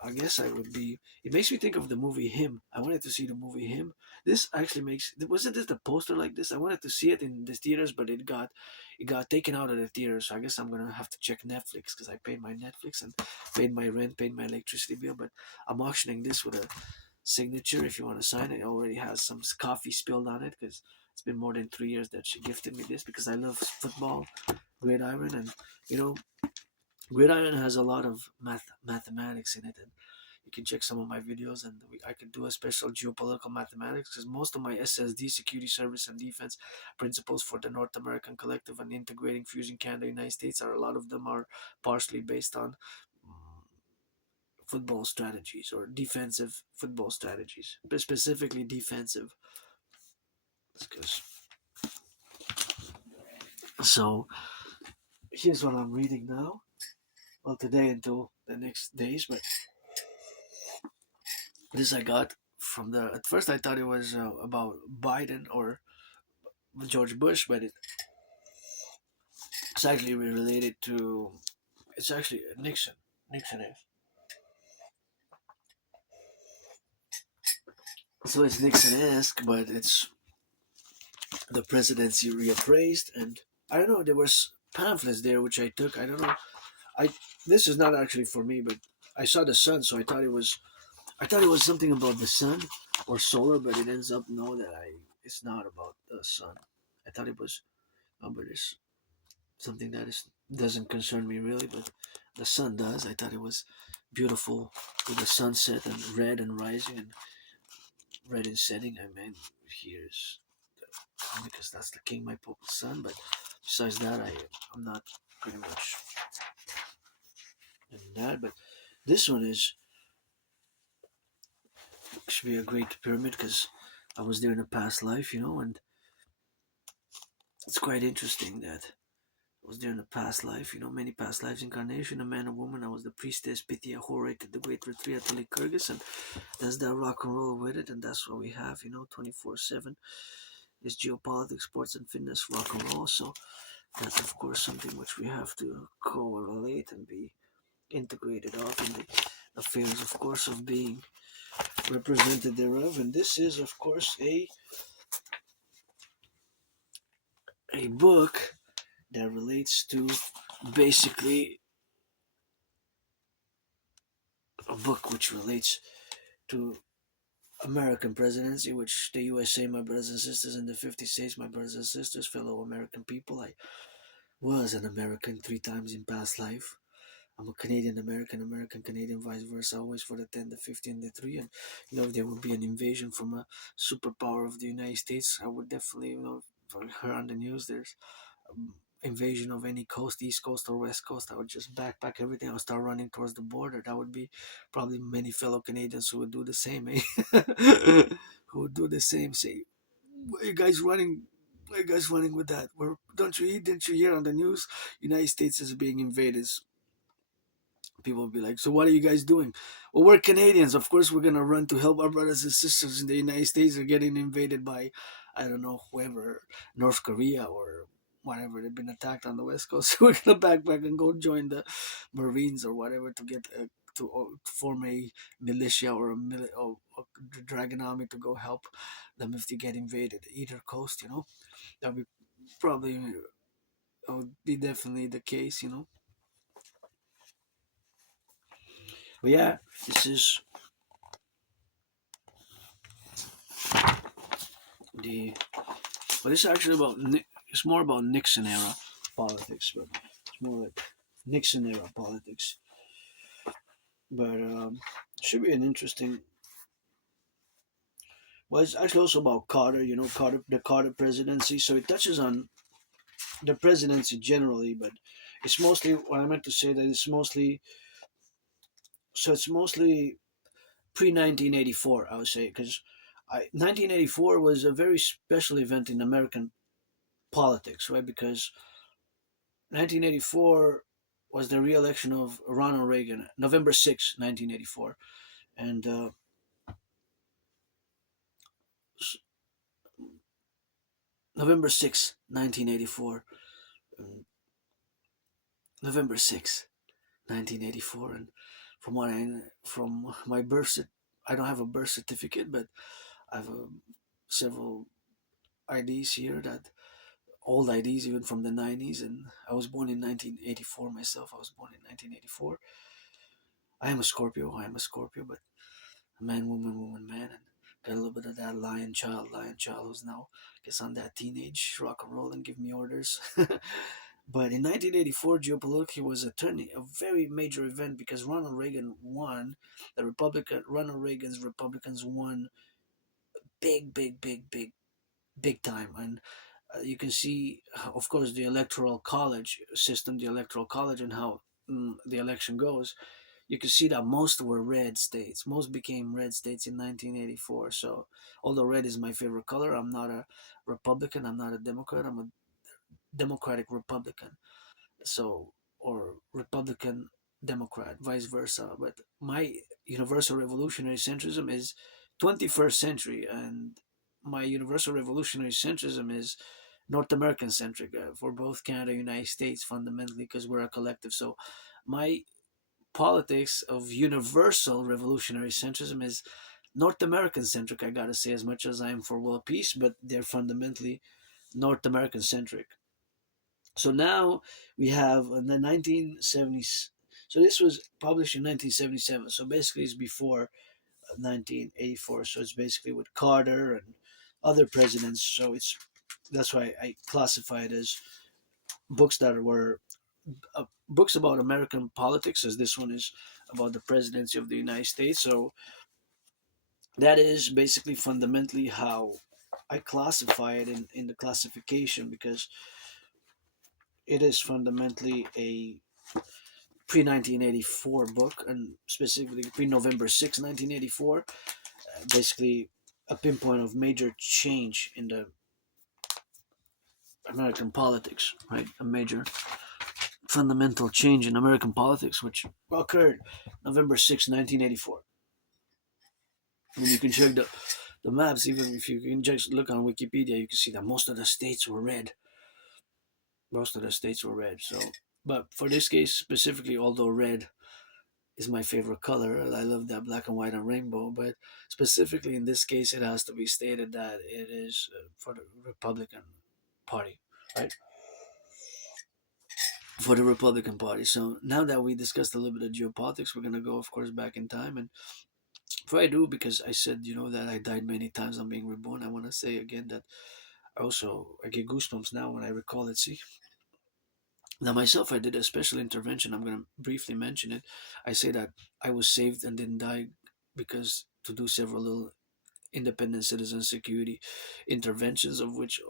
I guess I would be. It makes me think of the movie Him. I wanted to see the movie Him. This actually makes. Wasn't this the poster like this? I wanted to see it in the theaters, but it got taken out of the theaters. So I guess I'm gonna have to check Netflix because I paid my Netflix and paid my rent, paid my electricity bill. But I'm auctioning this with a signature. If you want to sign it, it already has some coffee spilled on it because it's been more than 3 years that she gifted me this because I love football, gridiron, and you know gridiron has a lot of mathematics in it, and you can check some of my videos, and I could do a special geopolitical mathematics because most of my SSD, security, service, and defense principles for the North American Collective and integrating fusing Canada, United States are a lot of them are partially based on football strategies or defensive football strategies, but specifically defensive. Because so here's what I'm reading now. Well, today until the next days, but this I got from the. At first, I thought it was about Biden or George Bush, but It's actually related to. It's actually Nixon. Nixon is. So it's Nixon-esque, but it's the presidency reappraised, and I don't know. There was pamphlets there which I took. I don't know. I This is not actually for me, but I saw the sun, so I thought it was something about the sun or solar, but it ends up no that I it's not about the sun. I thought it was, but it's something that is doesn't concern me really, but the sun does. I thought it was beautiful with the sunset and red and rising and red and setting. I mean, here's because that's the king, my pope son. But besides that, I'm not pretty much in that. But this one is should be a great pyramid because I was there in a past life, and it's quite interesting that I was there in a past life, many past lives incarnation, a man, a woman. I was the priestess Pythia Horate at the great retreat at Lycurgus, and that's that rock and roll with it, and that's what we have, 24/7 is geopolitics, sports, and fitness, rock and roll. So that's of course something which we have to correlate and be integrated of in the affairs, of course, of being represented thereof. And this is, of course, a book that relates to basically a book which relates to American presidency, which the USA, my brothers and sisters, in the 50 states, my brothers and sisters, fellow American people. I was an American 3 times in past life. I'm a Canadian American, American Canadian, vice versa, always for the 10, the 50, and the 3. And, if there would be an invasion from a superpower of the United States, I would definitely, if I heard on the news there's invasion of any coast, east coast or west coast, I would just backpack everything. I would start running towards the border. That would be probably many fellow Canadians who would do the same, eh? Who would do the same. Say, where are you guys running? Where are you guys running with that? Where don't you eat? Didn't you hear on the news? United States is being invaded. People will be like, so what are you guys doing? Well, we're Canadians. Of course, we're going to run to help our brothers and sisters in the United States are getting invaded by, I don't know, whoever, North Korea or whatever. They've been attacked on the West Coast. So we're going to backpack and go join the Marines or whatever to get to form a militia or a dragon army to go help them if they get invaded. Either coast, that would probably would be definitely the case. But yeah, this is the but it's actually about it's more about Nixon era politics, but it's more like Nixon era politics. But should be an interesting. Well, it's actually also about Carter. Carter, the Carter presidency. So it touches on the presidency generally, but it's mostly what I meant to say that it's mostly. So it's mostly pre 1984, I would say, because 1984 was a very special event in American politics, right? Because 1984 was the re-election of Ronald Reagan, November 6th, 1984, and November 6th, 1984, November 6th, 1984, and from my I don't have a birth certificate, but I have several IDs here that old IDs even from the 90s, and I was born in 1984 myself. I was born in 1984. I am a Scorpio. But man, woman, woman, man, and got a little bit of that lion child who's now gets on that teenage rock and roll and give me orders. But in 1984, geopolitically was a very major event because Ronald Reagan won. Ronald Reagan's Republicans won big, big, big, big, big time, and you can see, of course, the electoral college system, the electoral college, and how the election goes. You can see that most were red states. Most became red states in 1984. So, although red is my favorite color, I'm not a Republican. I'm not a Democrat. I'm a Democratic Republican. So, or Republican Democrat, vice versa. But my universal revolutionary centrism is 21st century, and my universal revolutionary centrism is North American centric for both Canada and United States, fundamentally, because we're a collective. So my politics of universal revolutionary centrism is North American centric, I gotta say, as much as I am for world peace, but they're fundamentally North American centric. So now we have in the 1970s. So this was published in 1977. So basically, it's before 1984. So it's basically with Carter and other presidents. So it's that's why I classify it as books that were books about American politics, as this one is about the presidency of the United States. So that is basically fundamentally how I classify it in the classification, because it is fundamentally a pre 1984 book, and specifically pre November 6, 1984. Basically, a pinpoint of major change in the American politics, right? A major fundamental change in American politics, which occurred November 6, 1984. And you can check the maps, even if you can just look on Wikipedia, you can see that most of the states were red. Most of the states were red. So, but for this case specifically, although red is my favorite color, I love that black and white and rainbow. But specifically in this case, it has to be stated that it is for the Republican Party, right? For the Republican Party. So now that we discussed a little bit of geopolitics, we're gonna go, of course, back in time. And before I do, because I said, that I died many times on being reborn, I want to say again that I get goosebumps now when I recall it. See, now myself, I did a special intervention. I'm gonna briefly mention it. I say that I was saved and didn't die because to do several little independent citizen security interventions, of which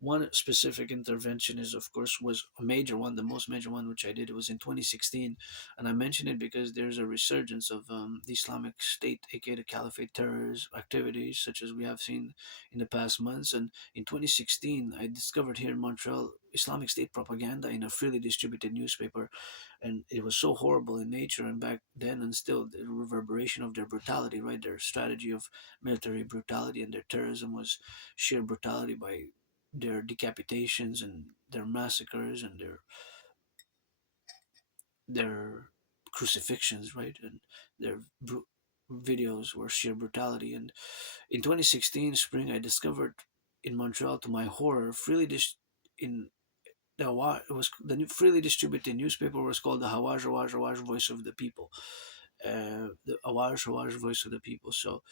one specific intervention is, of course, was a major one, the most major one, which I did. It was in 2016, and I mention it because there's a resurgence of the Islamic State, aka the Caliphate terrorist activities, such as we have seen in the past months. And in 2016, I discovered here in Montreal Islamic State propaganda in a freely distributed newspaper, and it was so horrible in nature. And back then, and still, the reverberation of their brutality, right? Their strategy of military brutality and their terrorism was sheer brutality by their decapitations and their massacres and their crucifixions, right? And their videos were sheer brutality. And in 2016 spring, I discovered in Montreal, to my horror, in it was the freely distributed newspaper was called the Hawaj Voice of the People. The Hawaj Voice of the People. So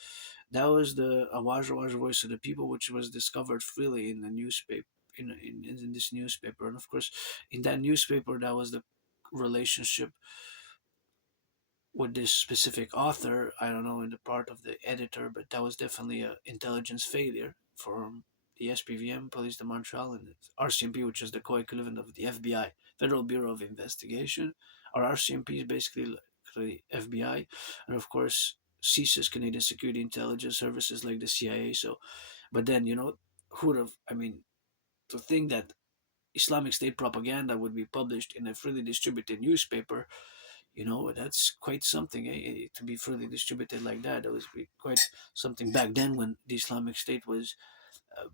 that was the Hawaj Voice of the People, which was discovered freely in the newspaper. In this newspaper, and of course, in that newspaper, that was the relationship with this specific author. I don't know in the part of the editor, but that was definitely a intelligence failure from the SPVM, Police de Montreal, and RCMP, which is the co-equivalent of the FBI, Federal Bureau of Investigation. Our RCMP is basically the FBI, and of course CSIS, Canadian Security Intelligence Services, like the CIA. So, but then who'd have? I mean, to think that Islamic State propaganda would be published in a freely distributed newspaper, that's quite something, to be freely distributed like that. That was quite something back then when the Islamic State was uh,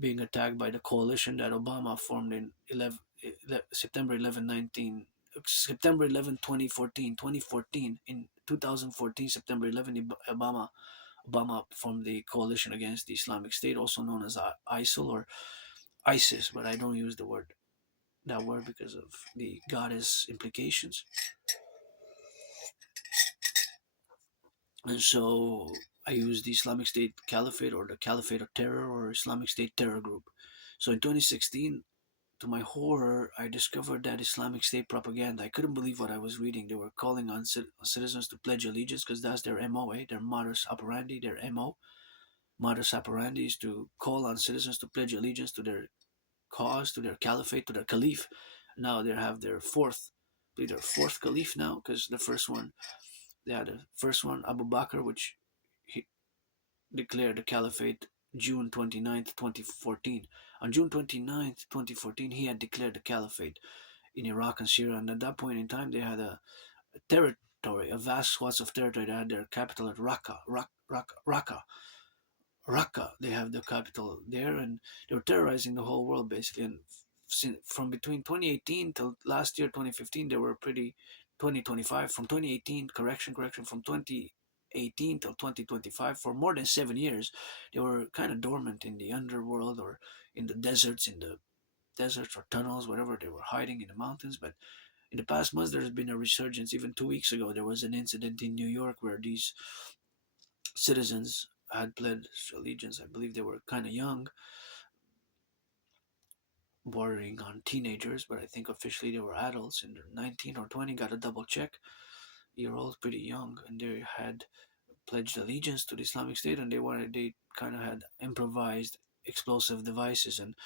being attacked by the coalition that Obama formed in September 11, 2014. In 2014, September 11, Obama formed the coalition against the Islamic State, also known as ISIL or ISIS, but I don't use that word because of the goddess implications. And so I use the Islamic State Caliphate, or the Caliphate of Terror, or Islamic State Terror Group. So in 2016, to my horror, I discovered that Islamic State propaganda. I couldn't believe what I was reading. They were calling on citizens to pledge allegiance, because that's their MO, their modus operandi, their MO. Modus operandi is to call on citizens to pledge allegiance to their cause, to their caliphate, to their caliph. Now they have their fourth caliph now, because the first one, they had the first one, Abu Bakr, which he declared the caliphate June 29th, 2014. On June 29th, 2014, he had declared the caliphate in Iraq and Syria. And at that point in time, they had a territory, a vast swaths of territory. They had their capital at Raqqa, Raqqa. They have the capital there, and they were terrorizing the whole world basically. And from between 2018 till last year 2015, they were pretty. 2025 from 2018, correction, from 2018 till 2025, for more than 7 years, they were kind of dormant in the underworld or in the deserts, or tunnels, whatever. They were hiding in the mountains. But in the past months, there's been a resurgence. Even 2 weeks ago, there was an incident in New York where these citizens had pledged allegiance. I believe they were kind of young, bordering on teenagers, but I think officially they were adults in their 19 or 20. Got a double check. Year old, pretty young, and they had pledged allegiance to the Islamic State, and they kind of had improvised explosive devices, and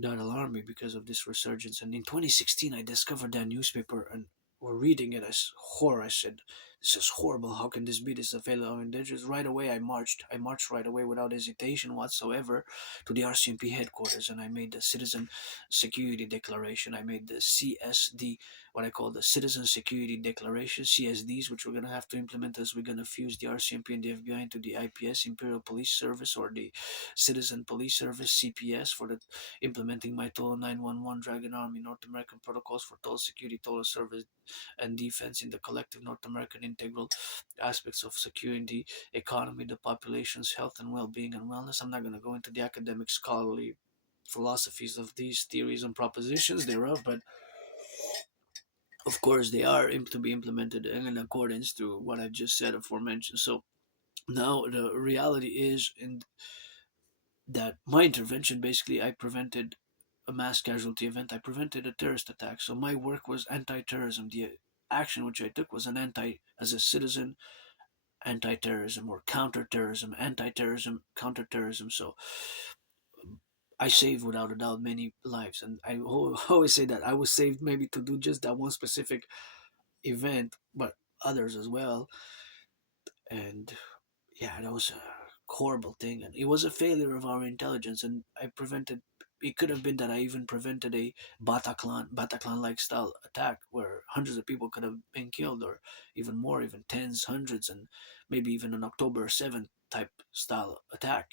that alarmed me because of this resurgence. And in 2016, I discovered that newspaper and were reading it as horror. I said, "This is horrible. How can this be? This is a failure of indigenous." Right away, I marched. I marched right away without hesitation whatsoever to the RCMP headquarters, and I made the Citizen Security Declaration. I made the CSD, what I call the Citizen Security Declaration, CSDs, which we're going to have to implement as we're going to fuse the RCMP and the FBI into the IPS, Imperial Police Service, or the Citizen Police Service, CPS, for the implementing my total 911 Dragon Army North American protocols for total security, total service, and defense in the collective North American integral aspects of securing the economy, the population's health and well-being and wellness. I'm not going to go into the academic scholarly philosophies of these theories and propositions thereof, but of course they are to be implemented in accordance to what I've just said aforementioned. So now the reality is in that my intervention, basically, I prevented a mass casualty event. I prevented a terrorist attack. So my work was anti-terrorism. The action which I took was as a citizen, anti-terrorism or counter-terrorism, anti-terrorism, counter-terrorism. So I saved without a doubt many lives, and I always say that I was saved maybe to do just that one specific event, but others as well. And yeah, that was a horrible thing, and it was a failure of our intelligence. And I prevented. It could have been that I even prevented a Bataclan-like style attack where hundreds of people could have been killed, or even more, even tens, hundreds, and maybe even an October 7th type style attack.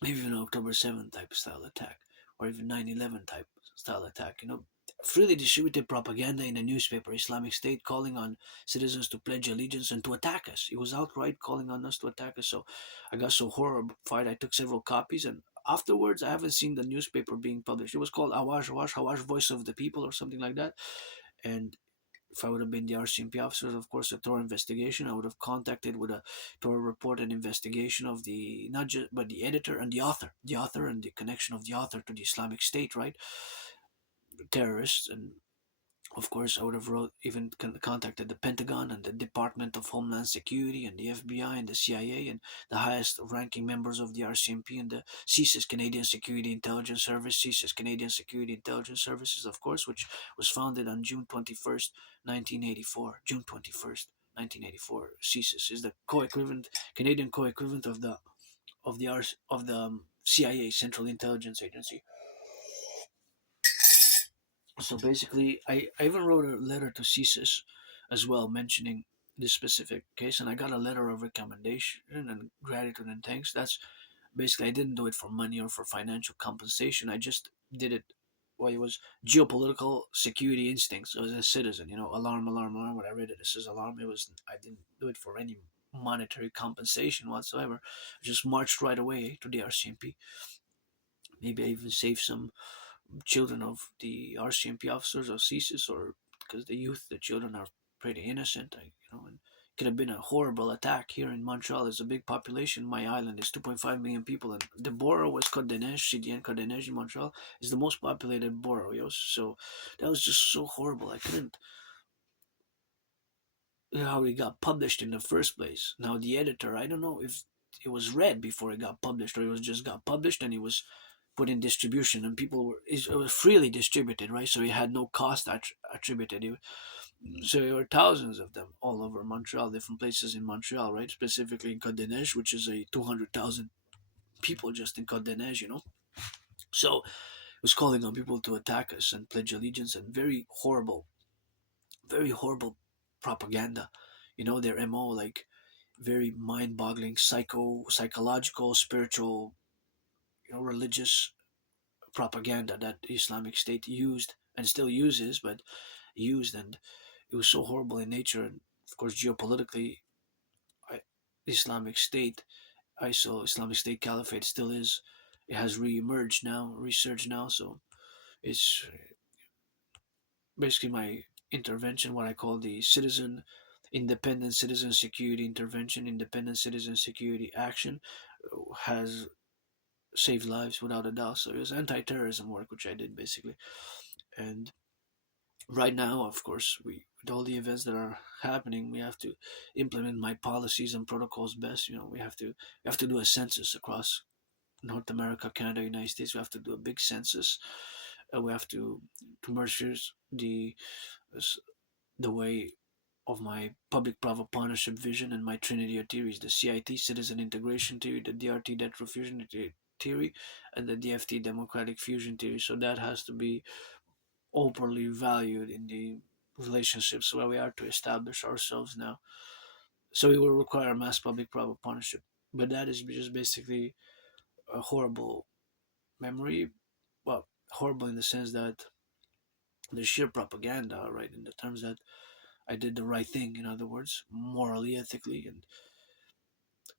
Maybe even an October 7th type style attack, or even 9/11 type style attack. Freely distributed propaganda in the newspaper, Islamic State calling on citizens to pledge allegiance and to attack us. It was outright calling on us to attack us. So I got so horrified, I took several copies, and afterwards, I haven't seen the newspaper being published. It was called Awash, Voice of the People, or something like that. And if I would have been the RCMP officers, of course, a thorough investigation, I would have contacted with a thorough report and investigation of the not just but the editor and the author and the connection of the author to the Islamic State, right? Terrorists. And of course, I would have even contacted the Pentagon and the Department of Homeland Security and the FBI and the CIA and the highest ranking members of the RCMP and the CSIS, Canadian Security Intelligence Service, CSIS, Canadian Security Intelligence Services, of course, which was founded on June 21st, 1984. June 21st, 1984. CSIS is the co-equivalent, Canadian co-equivalent of the CIA, Central Intelligence Agency. So basically, I even wrote a letter to CSIS as well, mentioning this specific case, and I got a letter of recommendation and gratitude and thanks. That's basically, I didn't do it for money or for financial compensation. I just did it. Well, it was geopolitical security instincts as a citizen. Alarm, alarm, alarm. When I read it, it says alarm. I didn't do it for any monetary compensation whatsoever. I just marched right away to the RCMP. Maybe I even saved some children of the RCMP officers or CSIS, or because the children are pretty innocent, and it could have been a horrible attack here in Montreal. There's a big population. My island is 2.5 million people, and the borough was Citizen in Montreal is the most populated borough. So that was just so horrible. I couldn't. How it got published in the first place. Now the editor, I don't know if it was read before it got published, or it was just got published and it was put in distribution, and it was freely distributed, right? So it had no cost attributed. So there were thousands of them all over Montreal, different places in Montreal, right? Specifically in Côte-des-Neiges, which is a 200,000 people just in Côte-des-Neiges. So it was calling on people to attack us and pledge allegiance, and very horrible propaganda. Their MO, like very mind-boggling psychological, spiritual, religious propaganda that the Islamic State used and still uses, but used, and it was so horrible in nature. And of course, geopolitically, I, Islamic State, ISIL, Islamic State Caliphate still is. It has re-emerged now, resurged now. So it's basically my intervention, what I call the independent citizen security intervention, independent citizen security action, has saved lives without a doubt. So it was anti-terrorism work, which I did basically. And right now, of course, we with all the events that are happening, we have to implement my policies and protocols best. We have to do a census across North America, Canada, United States. We have to do a big census. We have to merge the the way of my public-private partnership vision and my Trinity of theories: the CIT, Citizen Integration Theory, the DRT, Debt Refusion Theory, and the DFT, Democratic Fusion Theory. So that has to be openly valued in the relationships where we are to establish ourselves now. So it will require mass public-private partnership. But that is just basically a horrible memory. Well, horrible in the sense that the sheer propaganda, right, in the terms that I did the right thing, in other words, morally, ethically, and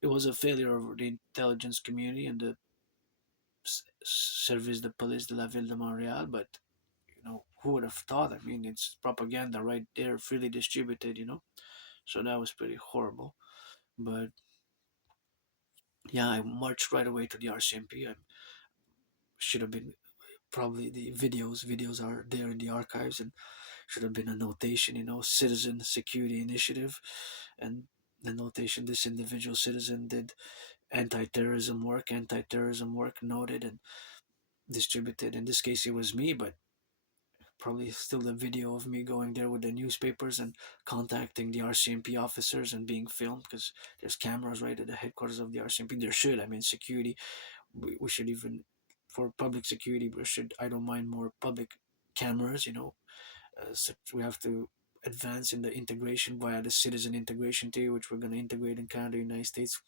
it was a failure of the intelligence community and the service de police de la ville de Montreal. But who would have thought? I mean, it's propaganda right there, freely distributed. So that was pretty horrible. But yeah, I marched right away to the RCMP. I should have been probably the videos are there in the archives, and should have been a notation, citizen security initiative, and the notation: this individual citizen did anti-terrorism work noted and distributed. In this case, it was me, but probably still the video of me going there with the newspapers and contacting the RCMP officers and being filmed, because there's cameras right at the headquarters of the RCMP. There should, I mean, security. We should even, for public security, we should. I don't mind more public cameras. So we have to advance in the integration via the citizen integration theory, which we're going to integrate in Canada, United States,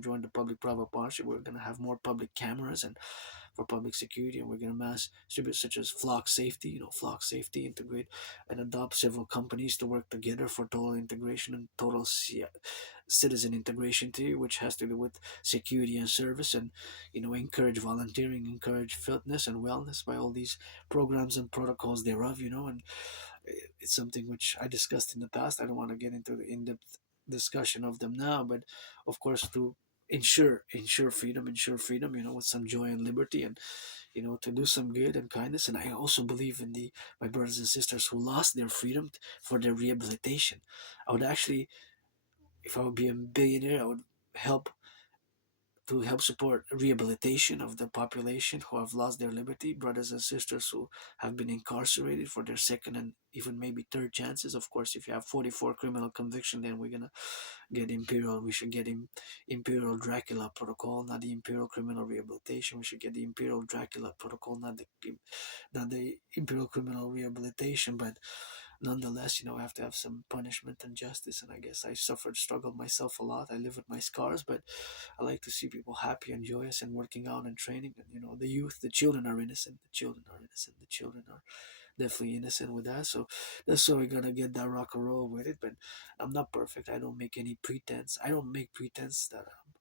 join the public-private partnership. We're going to have more public cameras and for public security, and we're going to mass distribute, such as flock safety. Flock safety, integrate and adopt several companies to work together for total integration and total citizen integration theory, which has to do with security and service, and encourage volunteering, encourage fitness and wellness by all these programs and protocols thereof. And it's something which I discussed in the past. I don't want to get into the in-depth discussion of them now, but of course, to ensure freedom, with some joy and liberty, and to do some good and kindness. And I also believe in the my brothers and sisters who lost their freedom for their rehabilitation. I would actually, if I would be a billionaire, I would help help support rehabilitation of the population who have lost their liberty, brothers and sisters who have been incarcerated for their second and even maybe third chances. Of course, if you have 44 criminal conviction, then we're gonna get imperial. We should get imperial Dracula protocol, not the imperial criminal rehabilitation. We should get the imperial Dracula protocol, not the imperial criminal rehabilitation. But nonetheless, I have to have some punishment and justice. And I guess I struggled myself a lot. I live with my scars, but I like to see people happy and joyous and working out and training. And the youth, the children are innocent. The children are innocent. The children are definitely innocent with that. So that's why we're gonna get that rock and roll with it. But I'm not perfect. I don't make any pretense. I don't make pretense that I'm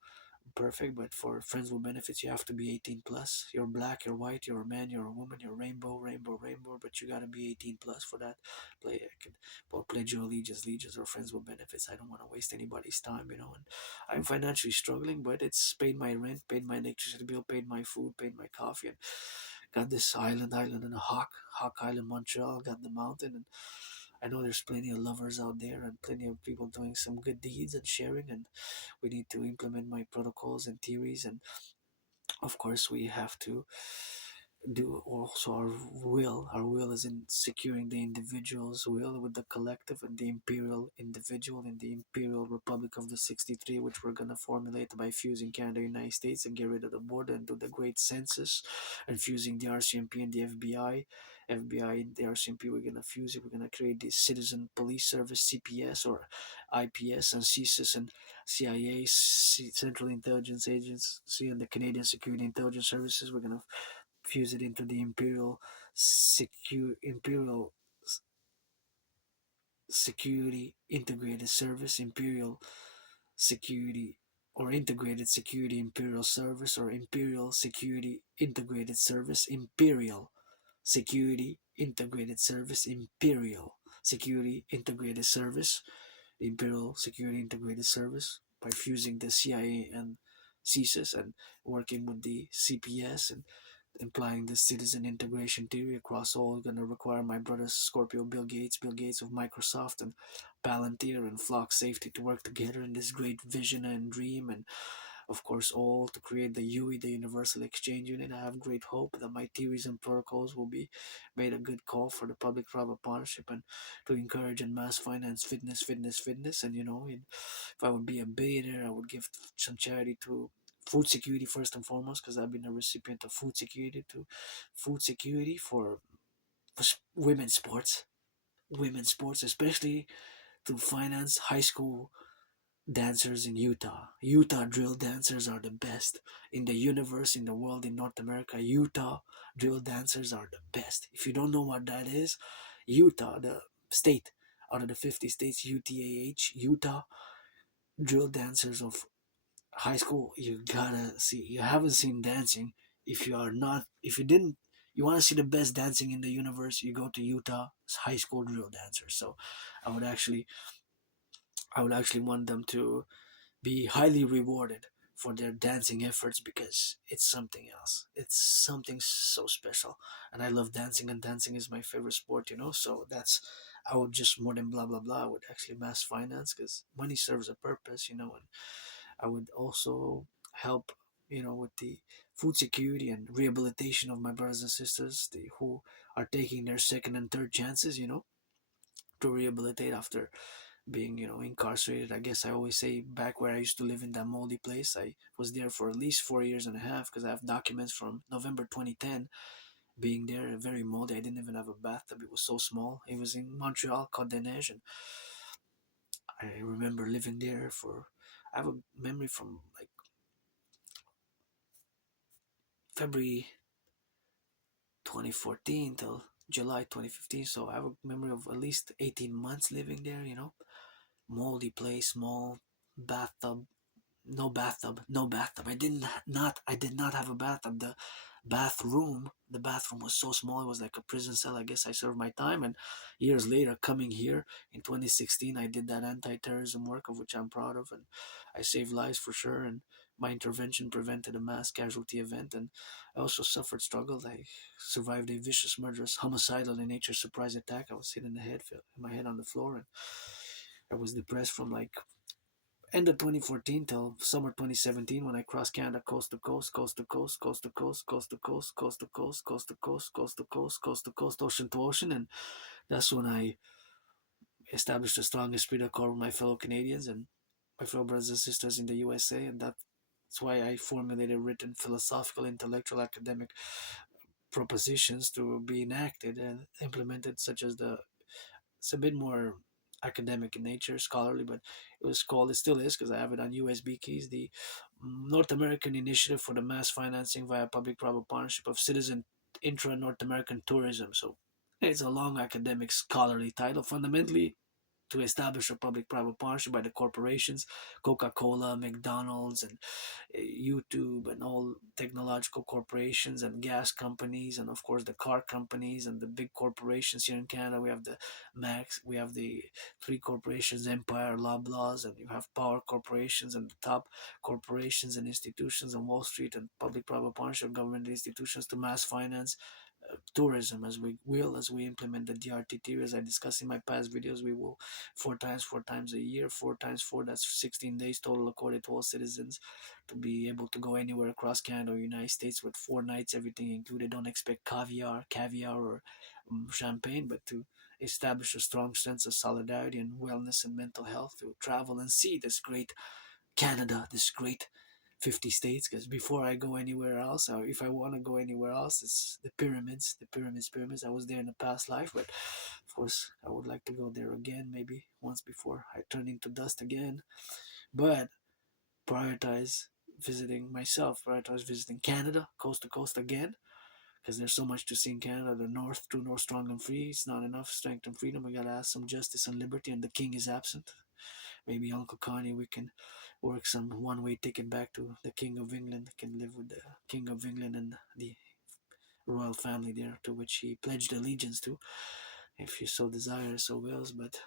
perfect. But for friends with benefits, you have to be 18 plus. You're black, you're white, you're a man, you're a woman, you're rainbow, rainbow, rainbow. But you gotta be 18 plus for that. I can pledge your allegiance, or friends with benefits. I don't want to waste anybody's time. And I'm financially struggling, but it's paid my rent, paid my electricity bill, paid my food, paid my coffee, and got this island in a Hawk Island, Montreal. Got the mountain, and I know there's plenty of lovers out there and plenty of people doing some good deeds and sharing. And we need to implement my protocols and theories. And of course, we have to do also our will. Our will is in securing the individual's will with the collective and the imperial individual in the Imperial Republic of the 63, which we're going to formulate by fusing Canada, United States, and get rid of the border and do the great census, and fusing the RCMP and the FBI FBI and the RCMP. We're gonna fuse it. We're gonna create the Citizen Police Service (CPS) or IPS, and CSIS and CIA, Central Intelligence Agency, and the Canadian Security Intelligence Services. We're gonna fuse it into the Imperial Security Integrated Service, Imperial Security or Integrated Security Imperial Service, or Imperial Security Integrated Service, Imperial Security Integrated Service, Imperial Security Integrated Service, Imperial Security Integrated Service, by fusing the CIA and CSIS and working with the CPS and implying the citizen integration theory across all. Going to require my brothers Scorpio, Bill Gates of Microsoft, and Palantir and Flock Safety to work together in this great vision and dream, and of course all to create the UE, the Universal Exchange Unit. I have great hope that my theories and protocols will be made a good call for the public-private partnership, and to encourage and mass finance fitness. And if I would be a billionaire, I would give some charity to food security first and foremost, because I've been a recipient of food security for women's sports, especially to finance high school dancers in Utah. Utah drill dancers are the best in the universe, in the world, in North America. Utah drill dancers are the best. If you don't know what that is, Utah, the state out of the 50 states, UTAH, Utah drill dancers of high school, you gotta see. You haven't seen dancing. If you are not, if you didn't, you want to see the best dancing in the universe, you go to Utah high school drill dancers. So I would actually, I would actually want them to be highly rewarded for their dancing efforts, because it's something else. It's something so special. And I love dancing, and dancing is my favorite sport. So that's, I would just more than blah blah blah, I would actually mass finance, because money serves a purpose. And I would also help, with the food security and rehabilitation of my brothers and sisters, who are taking their second and third chances, to rehabilitate after being incarcerated. I guess I always say, back where I used to live in that moldy place, I was there for at least 4 years and a half, because I have documents from November 2010 being there. Very moldy. I didn't even have a bathtub. It was so small. It was in Montreal, Côte des Neiges, and I remember living there for, I have a memory from like February 2014 till July 2015. So I have a memory of at least 18 months living there. Moldy place, small bathtub, no bathtub, no bathtub. I did not have a bathtub. The bathroom was so small, it was like a prison cell. I guess I served my time, and years later, coming here in 2016, I did that anti-terrorism work, of which I'm proud of, and I saved lives for sure, and my intervention prevented a mass casualty event, and I also suffered struggles. I survived a vicious, murderous, homicidal in nature surprise attack. I was hit in the head, fell my head on the floor, and I was depressed from like end of 2014 till summer 2017, when I crossed Canada coast to coast, coast to coast, coast to coast, coast to coast, coast to coast, coast to coast, coast to coast, coast to coast, ocean to ocean. And that's when I established a strong esprit de corps with my fellow Canadians and my fellow brothers and sisters in the USA. And that's why I formulated written philosophical, intellectual, academic propositions to be enacted and implemented, such as it's a bit more academic in nature, scholarly, but it still is, because I have it on USB keys, the North American Initiative for the Mass Financing via Public-Private Partnership of Citizen Intra-North American Tourism. So it's a long academic scholarly title. Fundamentally, to establish a public-private partnership by the corporations, Coca-Cola, McDonald's, and YouTube, and all technological corporations and gas companies, and of course the car companies and the big corporations here in Canada. We have the Max, we have the three corporations, Empire, Loblaws, and you have power corporations and the top corporations and institutions on Wall Street, and public-private partnership government institutions to mass finance tourism, as we implement the DRT theory, as I discussed in my past videos. We will four times a year, 4 times 4, that's 16 days total, according to all citizens, to be able to go anywhere across Canada or United States with 4 nights, everything included. Don't expect caviar or champagne, but to establish a strong sense of solidarity and wellness and mental health, to travel and see this great Canada, this great 50 states, because before I go anywhere else, or if I want to go anywhere else, it's the pyramids, the pyramids. I was there in a past life, but of course I would like to go there again, maybe once before I turn into dust again. But prioritize visiting myself, prioritize visiting Canada, coast to coast again, because there's so much to see in Canada. The North, true North, strong and free. It's not enough strength and freedom. We gotta ask some justice and liberty, and the king is absent. Maybe Uncle Connie, we can work some one-way ticket back to the King of England. Can live with the King of England and the royal family there, to which he pledged allegiance to, if he so desires, so wills. But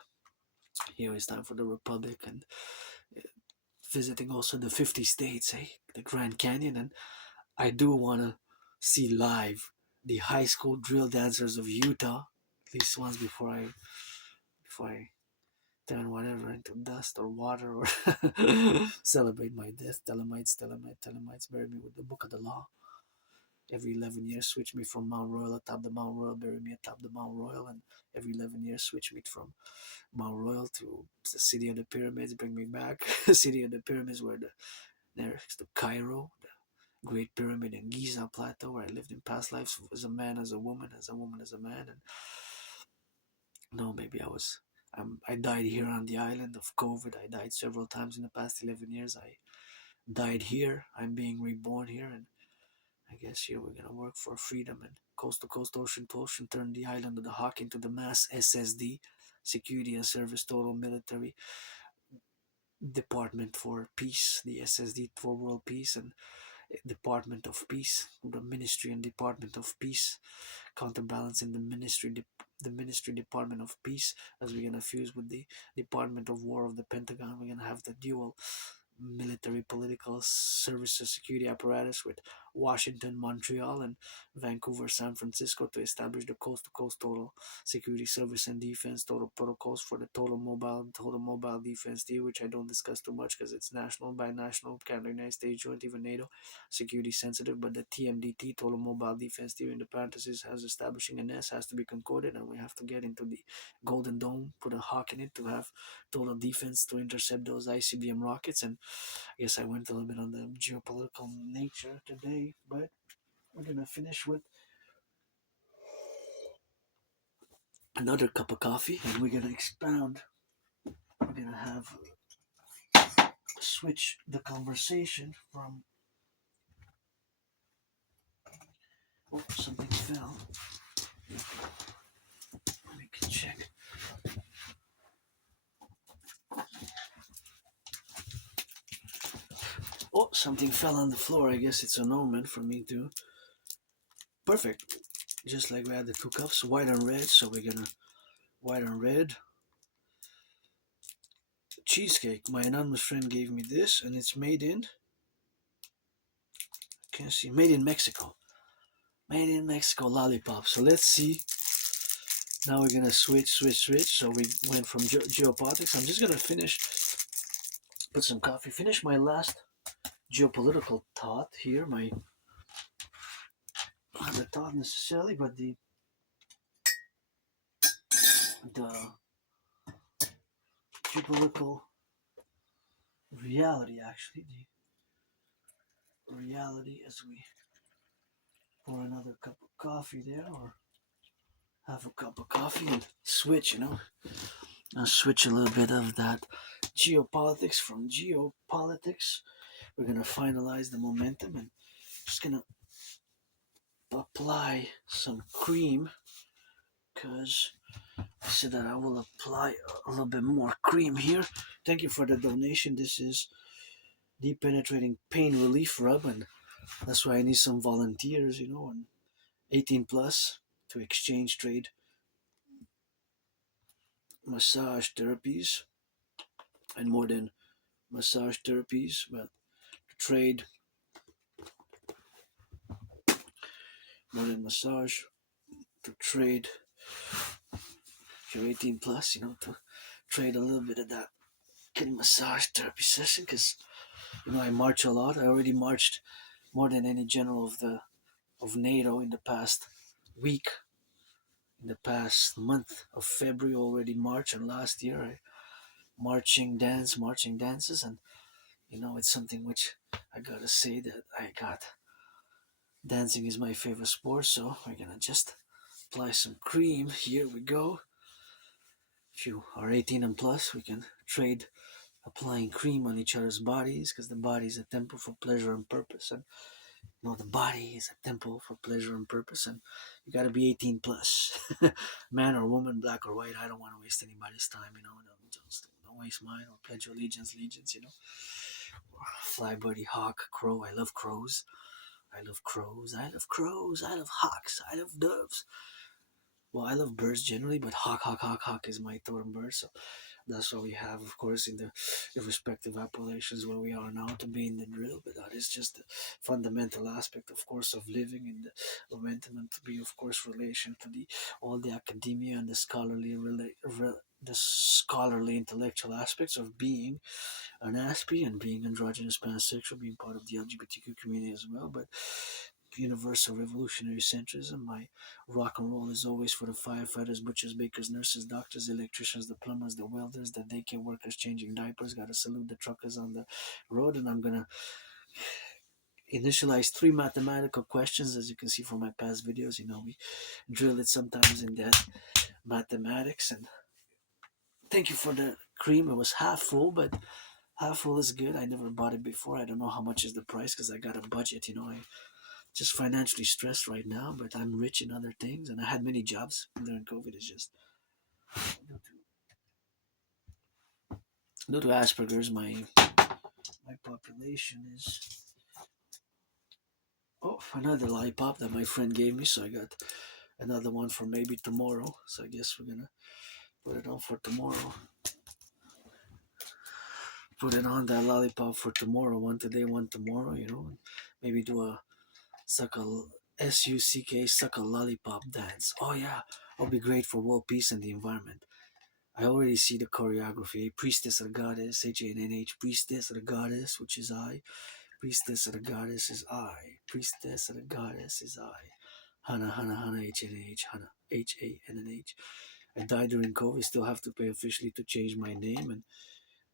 here it's time for the Republic, and visiting also the 50 states, the Grand Canyon. And I do want to see live the high school drill dancers of Utah, at least once before I turn whatever into dust or water, or celebrate my death. Thelemites, bury me with the book of the law. Every 11 years, switch me from Mount Royal atop the Mount Royal, bury me atop the Mount Royal, and every 11 years, switch me from Mount Royal to the city of the pyramids, bring me back. City of the pyramids, where next to Cairo, the Great Pyramid in Giza Plateau, where I lived in past lives as a man, as a woman, as a woman, as a man. And no, maybe I died here on the island of COVID. I died several times in the past 11 years. I died here. I'm being reborn here. And I guess here we're going to work for freedom, and coast to coast, ocean to ocean, turn the island of the Hawk into the mass SSD, Security and Service Total Military Department for Peace, the SSD for World Peace, and Department of Peace, the Ministry and Department of Peace, counterbalancing the Ministry Department of Peace, as we're gonna fuse with the Department of War of the Pentagon. We're gonna have the dual military political services security apparatus with Washington, Montreal, and Vancouver, San Francisco, to establish the coast to coast total security service and defense total protocols for the total mobile defense deal, which I don't discuss too much because it's national by national, Canada, United States joint, even NATO, security sensitive. But the TMDT, total mobile defense deal, in the parentheses, has establishing an S, has to be concorded, and we have to get into the Golden Dome, put a hawk in it to have total defense to intercept those ICBM rockets. And I guess I went a little bit on the geopolitical nature today, but we're gonna finish with another cup of coffee, and we're gonna expound. We're gonna have switch the conversation from. Oh, something fell. Let me check. Oh, something fell on the floor. I guess it's an omen for me to. Perfect. Just like we had the two cups, white and red. So we're gonna white and red cheesecake. My anonymous friend gave me this, and it's made in. Can't see. Made in Mexico. Made in Mexico lollipop. So let's see. Now we're gonna switch. So we went from geopolitics. I'm just gonna finish. Put some coffee. Finish my last geopolitical thought here. Not the thought necessarily, but the geopolitical reality. Actually, the reality as we pour another cup of coffee there, or have a cup of coffee and switch. I'll switch a little bit of that geopolitics from geopolitics. We're gonna finalize the momentum, and just gonna apply some cream, because I said that I will apply a little bit more cream here. Thank you for the donation. This is deep penetrating pain relief rub, and that's why I need some volunteers, and 18 plus to exchange trade massage therapies, and more than massage therapies, but trade more than massage, to trade if you're 18 plus, to trade a little bit of that massage therapy session, because I march a lot. I already marched more than any general of NATO in the past week, in the past month of February. Already marched, and last year I marching dances, and It's something which I gotta say that I got. Dancing is my favorite sport, so we're gonna just apply some cream. Here we go. If you are 18 and plus, we can trade applying cream on each other's bodies because the body is a temple for pleasure and purpose. And the body is a temple for pleasure and purpose. And you got to be 18 plus, man or woman, black or white. I don't want to waste anybody's time. Don't waste mine or pledge your allegiance. Fly, birdie, hawk, crow. I love crows. I love crows. I love crows. I love hawks. I love doves. Well, I love birds generally, but hawk is my totem bird. So that's what we have, of course, in the respective appellations where we are now to be in the drill. But that is just the fundamental aspect, of course, of living in the momentum to be, of course, relation to the all the academia and the the scholarly intellectual aspects of being an Aspie and being androgynous pansexual, being part of the LGBTQ community as well. But universal revolutionary centrism. My rock and roll is always for the firefighters, butchers, bakers, nurses, doctors, electricians, the plumbers, the welders, the daycare workers changing diapers. Gotta salute the truckers on the road, and I'm gonna initialize 3 mathematical questions. As you can see from my past videos, we drill it sometimes in that mathematics. And thank you for the cream. It was half full, but half full is good. I never bought it before. I don't know how much is the price because I got a budget. I just financially stressed right now, but I'm rich in other things, and I had many jobs during COVID. It's just due to Asperger's, my population is another lollipop that my friend gave me, so I got another one for maybe tomorrow. So I guess we're gonna put it on for tomorrow. Put it on that lollipop for tomorrow. One today, one tomorrow. Maybe do a suck a suck a lollipop dance. Oh yeah, I'll be great for world peace and the environment. I already see the choreography. Priestess of the goddess, HANNH, priestess of the goddess, which is I. Priestess of the goddess is I. Priestess of the goddess is I. Hana, Hana, Hana, HNH, Hana, HANNH. I died during COVID, still have to pay officially to change my name, and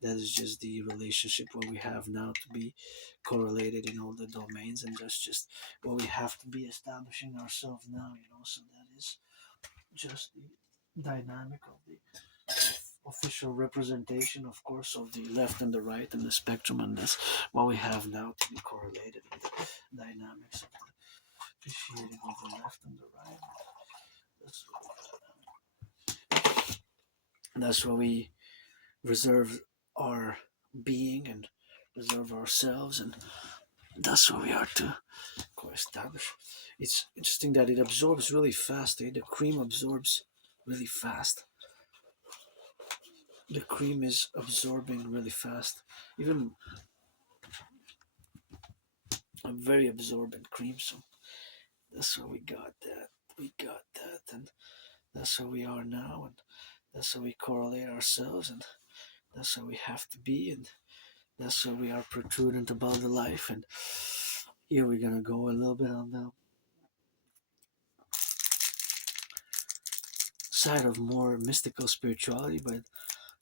that is just the relationship what we have now to be correlated in all the domains, and that's just what we have to be establishing ourselves now, so that is just the dynamic of the official representation, of course, of the left and the right and the spectrum, and that's what we have now to be correlated with the dynamics of the officiating of the left and the right. That's where we reserve our being and reserve ourselves, and that's where we are to establish. It's interesting that it absorbs really fast. The cream absorbs really fast. The cream is absorbing really fast. Even a very absorbent cream, so that's where we got that. We got that, and that's where we are now, and that's how we correlate ourselves, and that's how we have to be, and that's where we are protrudent about the life. And here we're gonna go a little bit on the side of more mystical spirituality, but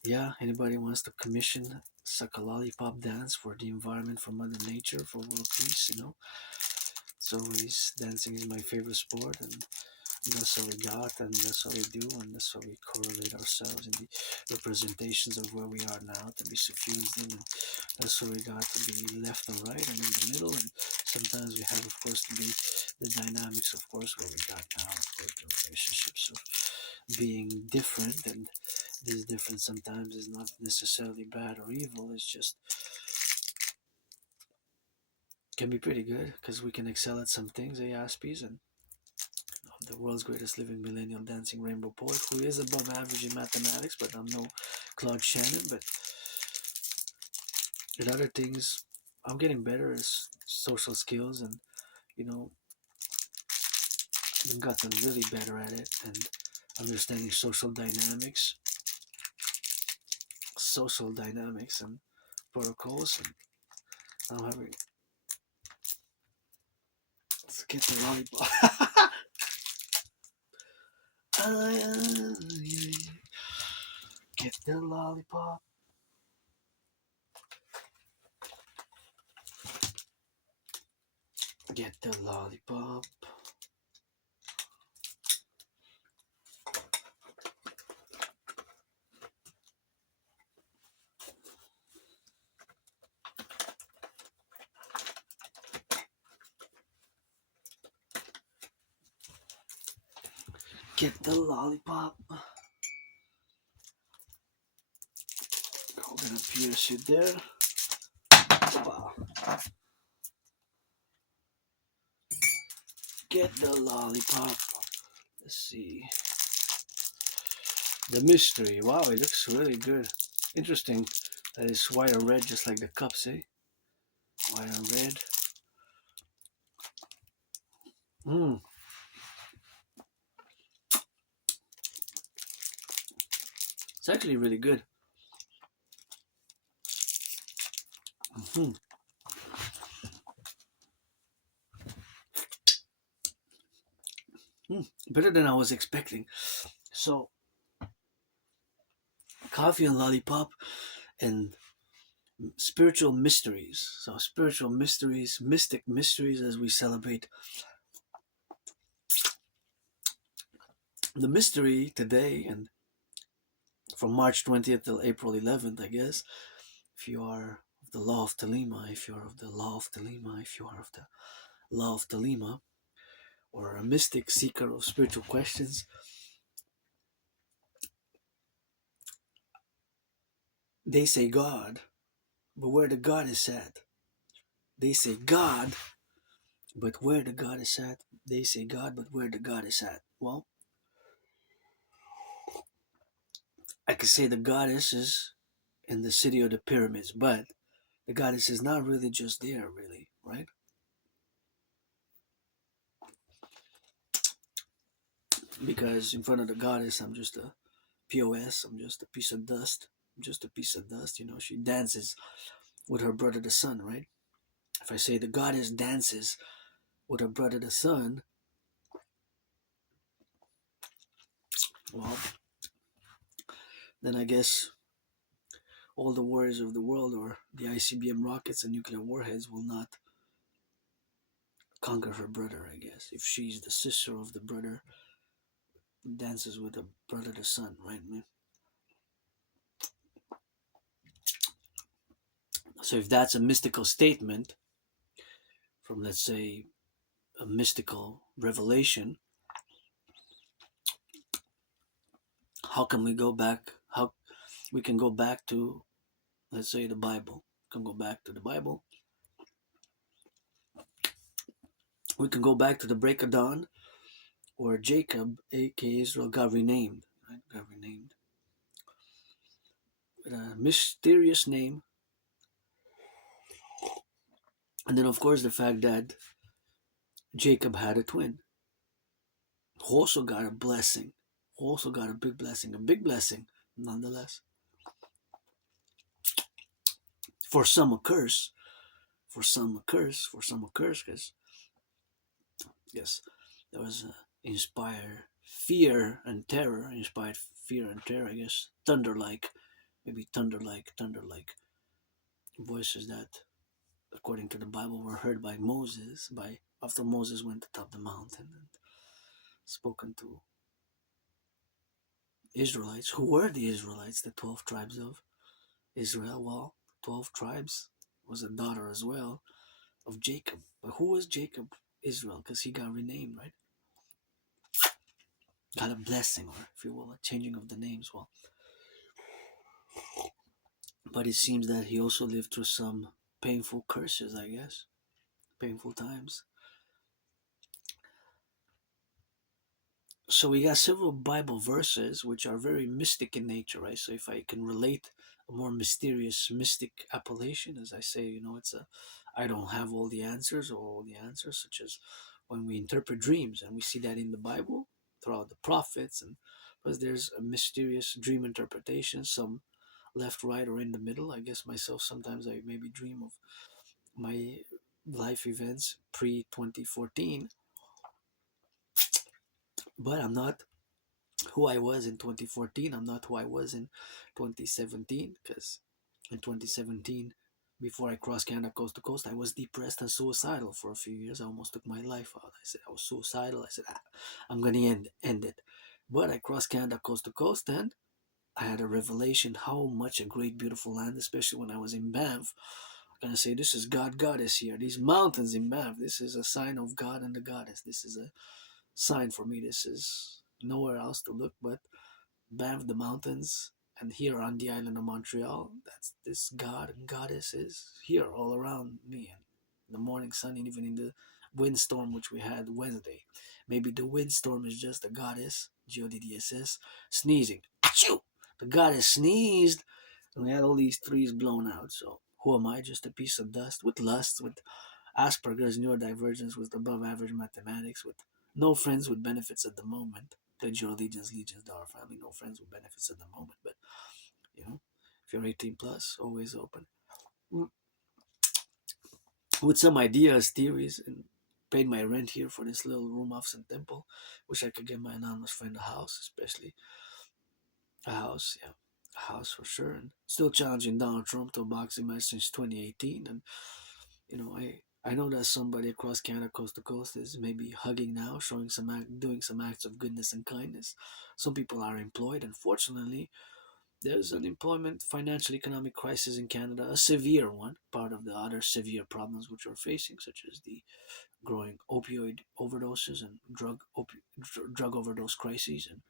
yeah, anybody wants to commission suck a lollipop dance for the environment, for Mother Nature, for world peace, it's always dancing is my favorite sport, and that's what we got, and that's what we do, and that's how we correlate ourselves in the representations of where we are now to be suffused in, and that's what we got to be left and right and in the middle, and sometimes we have, of course, to be the dynamics, of course, where we got now, of course, the relationships of being different, and this difference sometimes is not necessarily bad or evil, it's just can be pretty good because we can excel at some things, Aspies, and the world's greatest living millennial dancing rainbow poet who is above average in mathematics, but I'm no Claude Shannon. But in other things, I'm getting better at social skills, and I've gotten really better at it, and understanding social dynamics, and protocols. And I'm having let's get the lollipop. Get the lollipop. Get the lollipop. Get the lollipop. I'm gonna pierce it there. Wow. Get the lollipop. Let's see. The mystery. Wow, it looks really good. Interesting that it's white and red just like the cups, eh? White and red. Mmm. It's actually really good. Mm-hmm. Better than I was expecting. So, coffee and lollipop and spiritual mysteries. So, spiritual mysteries, mystic mysteries as we celebrate the mystery today and from March 20th till April 11th, I guess. If you are of the law of Thelema, if you are of the law of Thelema, if you are of the law of Thelema, or a mystic seeker of spiritual questions, they say God, but where the God is at? They say God, but where the God is at? They say God, but where the God is at? Well, I could say the goddess is in the city of the pyramids, but the goddess is not really just there, really, right? Because in front of the goddess, I'm just a POS, I'm just a piece of dust. I'm just a piece of dust, you know. She dances with her brother the sun, right? If I say the goddess dances with her brother the sun, well, then I guess all the warriors of the world or the ICBM rockets and nuclear warheads will not conquer her brother, I guess. If she's the sister of the brother who dances with the brother the sun, right, man? So if that's a mystical statement from, let's say, a mystical revelation, how can we go back? How we can go back to, let's say, the Bible? We can go back to the Bible. We can go back to the break of dawn, where Jacob, aka Israel, got renamed. Right? Got renamed with a mysterious name, and then of course the fact that Jacob had a twin, who also got a blessing, who also got a big blessing, nonetheless. For some a curse, for some a curse, for some a curse, because yes, there was inspired fear and terror, inspired fear and terror. I guess thunder-like, maybe thunder-like voices that, according to the Bible, were heard by Moses. By after Moses went atop the mountain and spoken to Israelites. Who were the Israelites? The 12 tribes of Israel. Well, 12 tribes was a daughter as well of Jacob. But who was Jacob? Israel, because he got renamed, right? Got a blessing, or if you will, a changing of the names. Well, but it seems that he also lived through some painful curses, I guess. Painful times. So we got several Bible verses which are very mystic in nature, right? So if I can relate a more mysterious, mystic appellation, as I say, you know, it's a, I don't have all the answers or all the answers, such as when we interpret dreams, and we see that in the Bible throughout the prophets, and because there's a mysterious dream interpretation, some left, right, or in the middle. I guess myself sometimes I maybe dream of my life events pre 2014, but I'm not who I was in 2014. I'm not who I was in 2017, because in 2017 before I crossed Canada coast to coast, I was depressed and suicidal for a few years. I almost took my life out. I said I was suicidal. I said, I'm going to end it. But I crossed Canada coast to coast, and I had a revelation how much a great, beautiful land, especially when I was in Banff. I'm going to say, this is God Goddess here. These mountains in Banff, this is a sign of God and the Goddess. This is a sign for me. This is nowhere else to look but Banff, the mountains, and here on the island of Montreal. That's this God and Goddess is here all around me. And the morning sun, and even in the windstorm which we had Wednesday. Maybe the windstorm is just the Goddess, Geodss, sneezing. Achoo! The Goddess sneezed, and we had all these trees blown out. So who am I? Just a piece of dust with lust, with Asperger's neurodivergence, with above average mathematics, with no friends with benefits at the moment. Pledge your legions to our family. No friends with benefits at the moment, but you know, if you're 18 plus, always open. With some ideas, theories, and paid my rent here for this little room off St. Temple. Wish I could get my anonymous friend a house, especially a house, yeah, a house for sure. And still challenging Donald Trump to a boxing match since 2018. And I know that somebody across Canada, coast to coast, is maybe hugging now, showing doing some acts of goodness and kindness. Some people are employed. Unfortunately, there's an employment, financial, economic crisis in Canada, a severe one, part of the other severe problems which we're facing, such as the growing opioid overdoses and drug overdose crises, and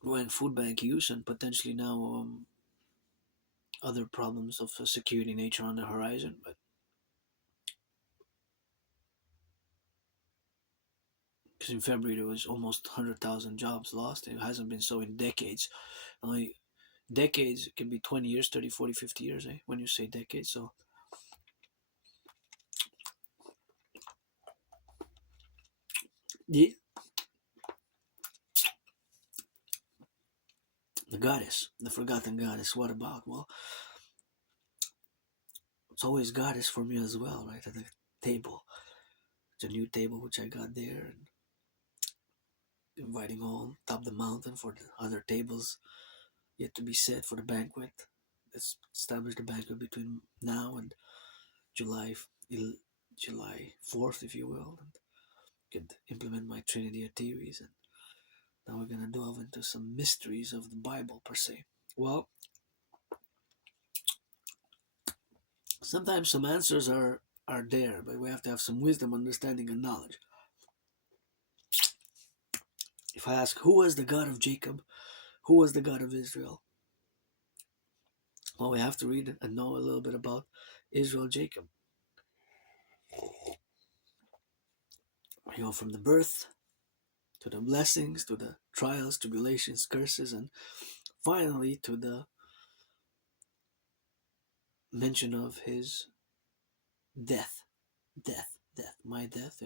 growing food bank use, and potentially now other problems of a security nature on the horizon. But because in February there was almost 100,000 jobs lost, it hasn't been so in decades. Only decades, it can be 20 years, 30, 40, 50 years, when you say decades. So the goddess, the forgotten goddess, what about? Well, it's always goddess for me as well, right? At the table. It's a new table which I got there, and inviting all top the mountain for the other tables yet to be set for the banquet. Let's establish the banquet between now and July July 4th, if you will, and could implement my Trinity theories. And now we're gonna delve into some mysteries of the Bible per se. Well, sometimes some answers are there, but we have to have some wisdom, understanding, and knowledge. If I ask, who was the God of Jacob? Who was the God of Israel? Well, we have to read and know a little bit about Israel, Jacob. From the birth to the blessings, to the trials, tribulations, curses, and finally to the mention of his death. Death. My death.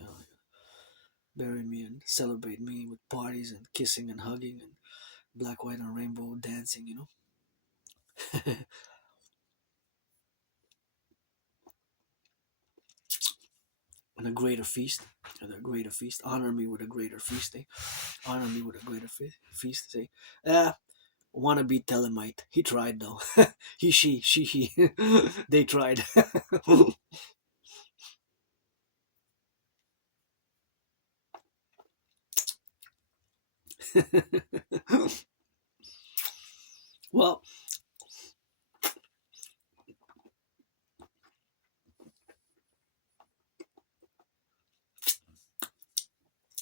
Bury me and celebrate me with parties and kissing and hugging and black, white, and rainbow dancing, and a greater feast. And a greater feast. Honor me with a greater feast. Honor me with a greater feast. Say, wanna be Thelemite. He tried though. He, she, he. They tried. well,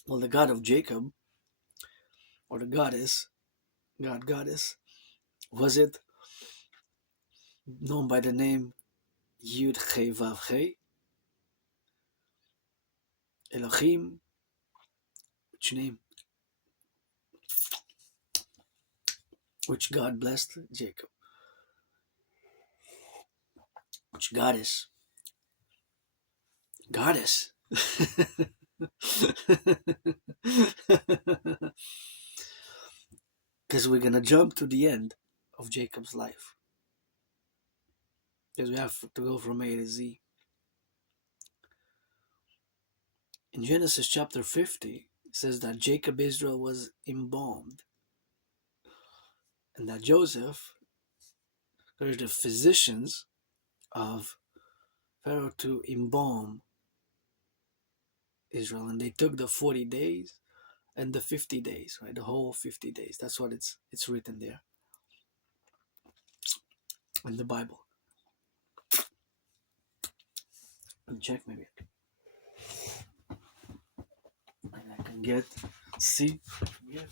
the God of Jacob, or the goddess, goddess, was it known by the name Yud Che Vav Che, Elohim, which name, which God blessed Jacob, which goddess. Because we're gonna jump to the end of Jacob's life, because we have to go from A to Z. In Genesis chapter 50, it says that Jacob Israel was embalmed, and that Joseph They're the physicians of Pharaoh to embalm Israel, and they took the 40 days and the 50 days, right? The whole 50 days. That's what it's written there in the Bible. Let me check maybe. And I can see. Yeah.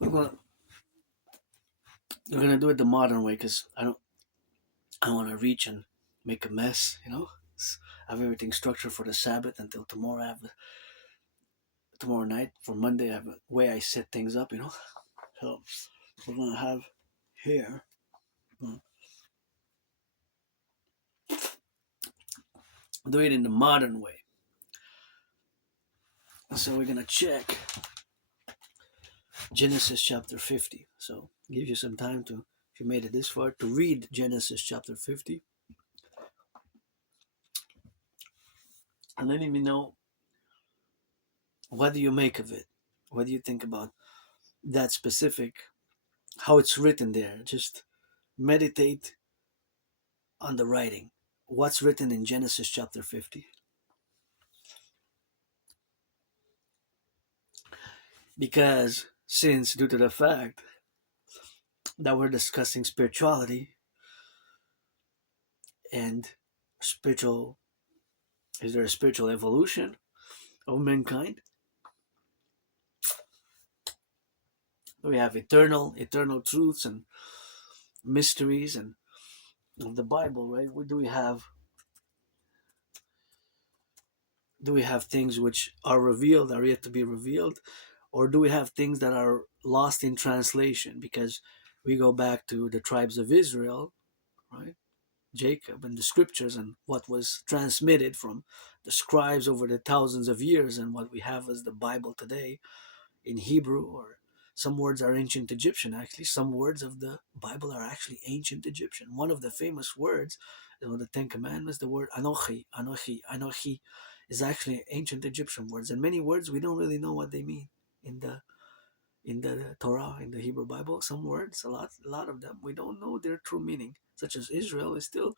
We're gonna do it the modern way because I want to reach and make a mess, I have everything structured for the Sabbath until tomorrow. Tomorrow night for Monday. I have a way I set things up, So we're gonna have here. Do it in the modern way. So we're gonna check Genesis chapter 50. So give you some time to, if you made it this far, to read Genesis chapter 50. And letting me know, what do you make of it? What do you think about that specific, how it's written there? Just meditate on the writing. What's written in Genesis chapter 50? Because since, due to the fact that we're discussing spirituality and spiritual, is there a spiritual evolution of mankind? We have eternal truths and mysteries and of the Bible, right? Do we have things which are revealed, are yet to be revealed, or do we have things that are lost in translation? Because we go back to the tribes of Israel, right? Jacob and the scriptures and what was transmitted from the scribes over the thousands of years, and what we have as the Bible today in Hebrew, or some words are ancient Egyptian. Actually, some words of the Bible are actually ancient Egyptian. One of the famous words, the Ten Commandments, the word Anochi, Anochi, Anochi, is actually ancient Egyptian words, and many words we don't really know what they mean in the Torah, in the Hebrew Bible. Some words, a lot of them, we don't know their true meaning. Such as Israel is still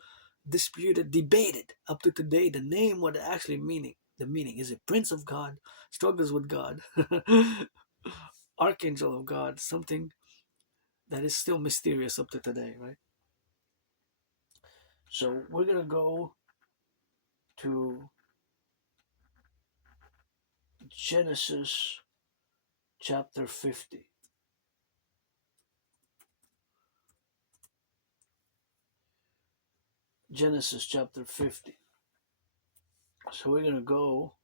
disputed, debated up to today. The name, what actually meaning. The meaning, is it Prince of God? Struggles with God. Archangel of God, something that is still mysterious up to today, right? So we're gonna go to Genesis chapter 50. Genesis chapter 50. So we're gonna go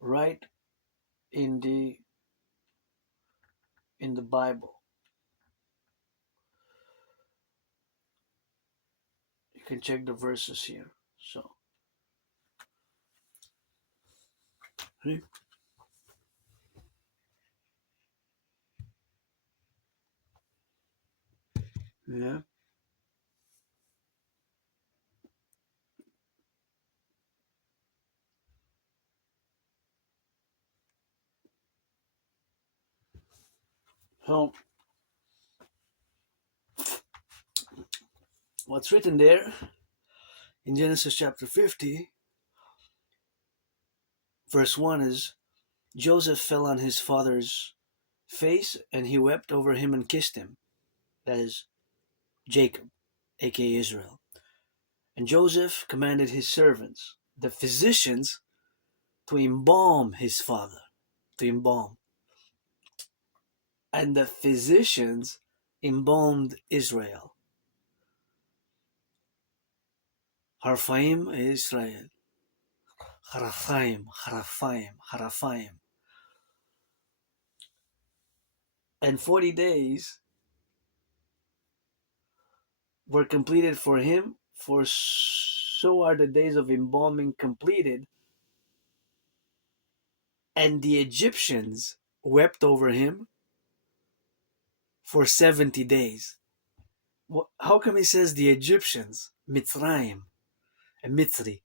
right in the Bible. You can check the verses here. So, yeah. So, what's written there in Genesis chapter 50, verse 1 is, Joseph fell on his father's face, and he wept over him and kissed him. That is Jacob, aka Israel. And Joseph commanded his servants, the physicians, to embalm his father, to embalm. And the physicians embalmed Israel. Harphaim Israel. Haraphaim, Haraphaim, Haraphaim. And 40 days were completed for him, for so are the days of embalming completed. And the Egyptians wept over him for 70 days. How come he says the Egyptians, Mitzrayim and Mitzri,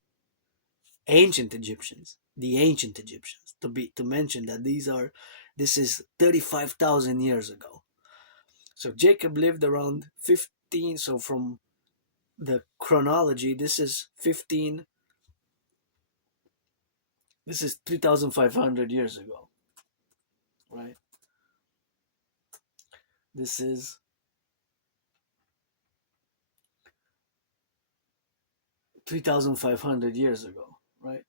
ancient Egyptians, the ancient Egyptians, to mention that this is 35,000 years ago. So Jacob lived around 15. So from the chronology, this is 15. This is 3,500 years ago, right? This is 3,500 years ago, right?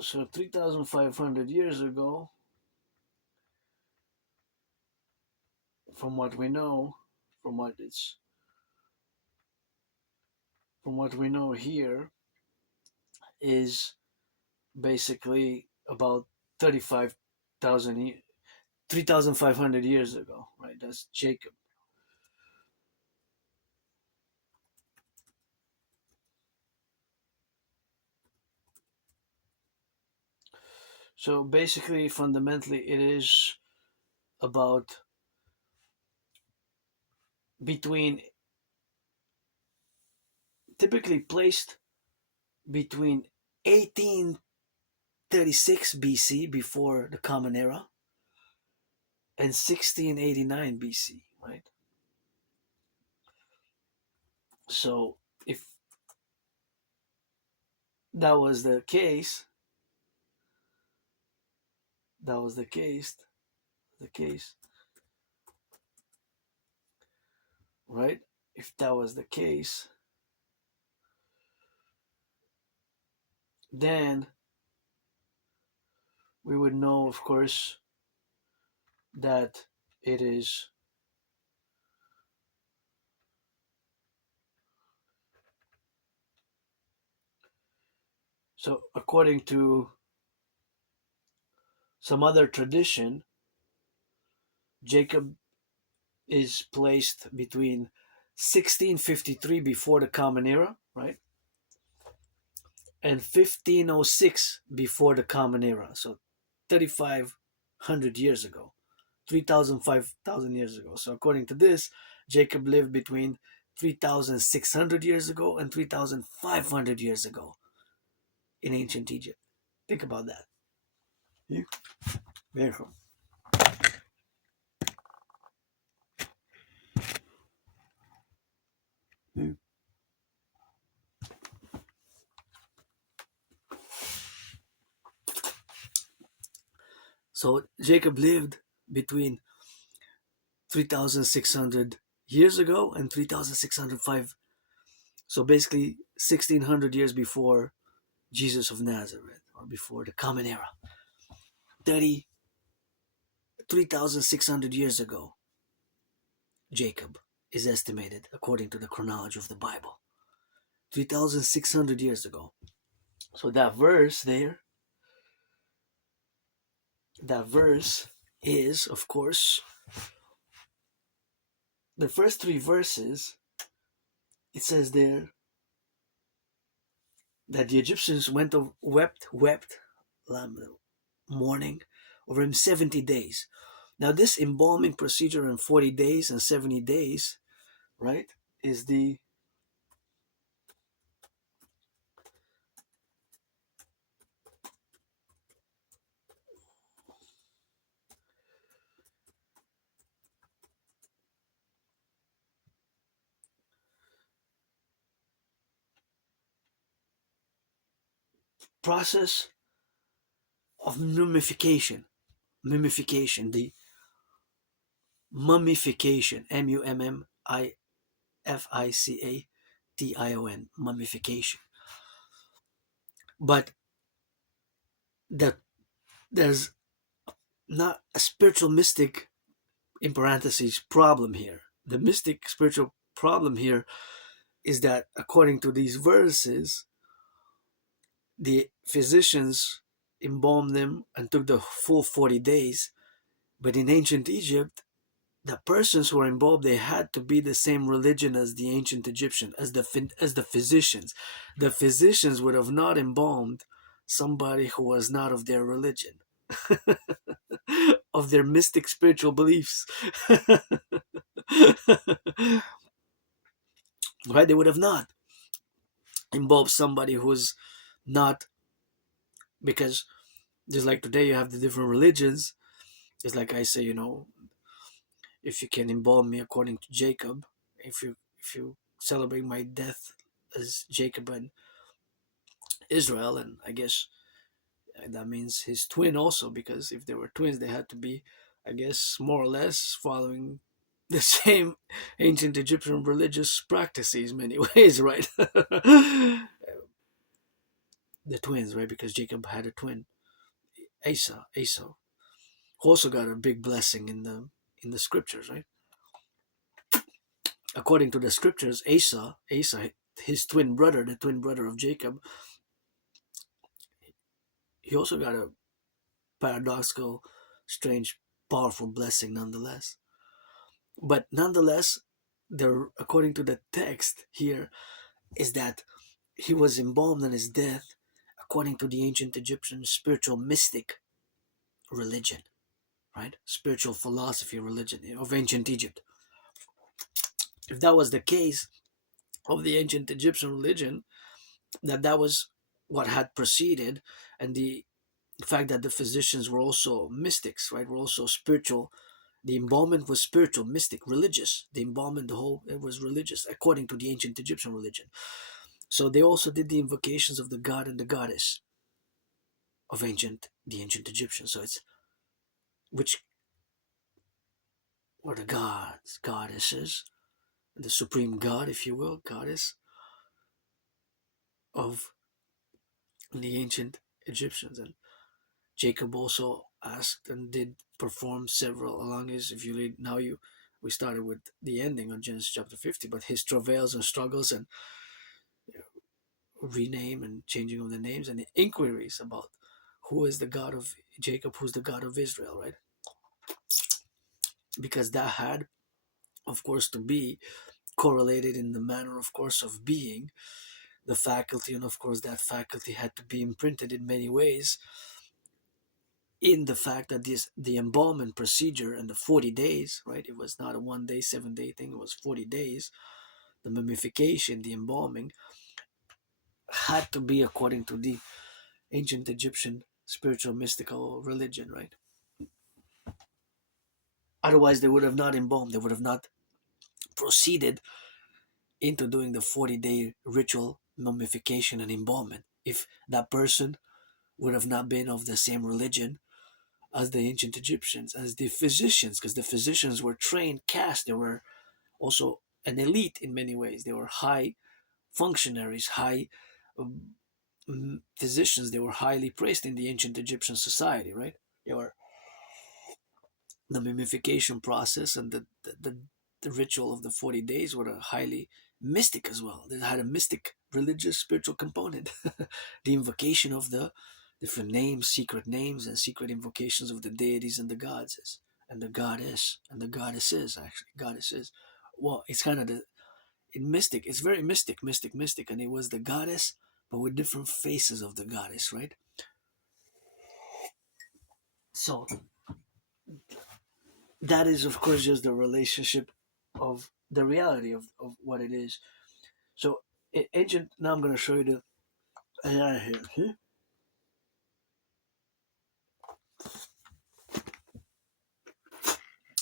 So 3,500 years ago, from what we know, from what we know here, is basically about 35,000, 3,500 years ago, right? That's Jacob. So basically, fundamentally, it is about between, typically placed between 1836 BC, before the Common Era, and 1689 BC, right? So if that was the case, right? If that was the case, then we would know, of course, that it is so. According to some other tradition, Jacob is placed between 1653 before the Common Era, right? And 1506 before the Common Era. So 3,500 years ago, 5,000 years ago. So according to this, Jacob lived between 3,600 years ago and 3,500 years ago in ancient Egypt. Think about that. Welcome. So Jacob lived between 3,600 years ago and 3,605. So basically 1,600 years before Jesus of Nazareth, or before the Common Era. 3,600 years ago, Jacob is estimated according to the chronology of the Bible. 3,600 years ago. So that verse is, of course, the first three verses. It says there that the Egyptians wept, mourning over him 70 days. Now, this embalming procedure in 40 days and 70 days, right, is the process of mummification, the mummification, mummification, mummification. But that there's not a spiritual mystic, in parentheses, problem here. The mystic spiritual problem here is that according to these verses, the physicians embalmed them and took the full 40 days. But in ancient Egypt, the persons who were embalmed, they had to be the same religion as the ancient Egyptian, as the physicians. The physicians would have not embalmed somebody who was not of their religion. of their mystic spiritual beliefs. Right? They would have not involved somebody who's not, because just like today you have the different religions. It's like I say, if you can involve me according to Jacob, if you celebrate my death as Jacob and Israel, and I guess that means his twin also, because if they were twins, they had to be, I guess, more or less following the same ancient Egyptian religious practices in many ways, right? The twins, right? Because Jacob had a twin, Esau, who also got a big blessing in the scriptures, right? According to the scriptures, Esau, his twin brother, the twin brother of Jacob, he also got a paradoxical, strange, powerful blessing nonetheless. But nonetheless, according to the text here, is that he was embalmed on his death according to the ancient Egyptian spiritual mystic religion, right? Spiritual philosophy religion of ancient Egypt. If that was the case of the ancient Egyptian religion, that was what had preceded, and the fact that the physicians were also mystics, right? Were also spiritual. The embalmment was spiritual, mystic, religious. The embalmment, it was religious, according to the ancient Egyptian religion. So they also did the invocations of the god and the goddess of the ancient Egyptians. So it's which were the gods, goddesses, the supreme god, if you will, goddess of the ancient Egyptians. And Jacob also asked and did perform several along his. If you read now, we started with the ending on Genesis chapter 50, but his travails and struggles and rename and changing of the names and the inquiries about who is the God of Jacob, who's the God of Israel, right? Because that had, of course, to be correlated in the manner, of course, of being the faculty, and of course, that faculty had to be imprinted in many ways in the fact that the embalmment procedure and the 40 days, right? It was not a 1 day, 7 day thing, it was 40 days. The mummification, the embalming had to be according to the ancient Egyptian spiritual mystical religion, right? Otherwise, they would have not embalmed, they would have not proceeded into doing the 40-day ritual mummification and embalmment if that person would have not been of the same religion as the ancient Egyptians, as the physicians, because the physicians were trained caste. They were also an elite in many ways. They were high functionaries, high physicians. They were highly praised in the ancient Egyptian society, right? They were the mummification process and the ritual of the 40 days were highly mystic as well. They had a mystic religious spiritual component. The invocation of the different names, secret names, and secret invocations of the deities and the gods and the goddess and the goddesses, actually. Goddesses. Well, it's kind of in mystic, it's very mystic, and it was the goddess, but with different faces of the goddess, right? So that is, of course, just the relationship of the reality of what it is. So, ancient, now I'm going to show you the AI here. See?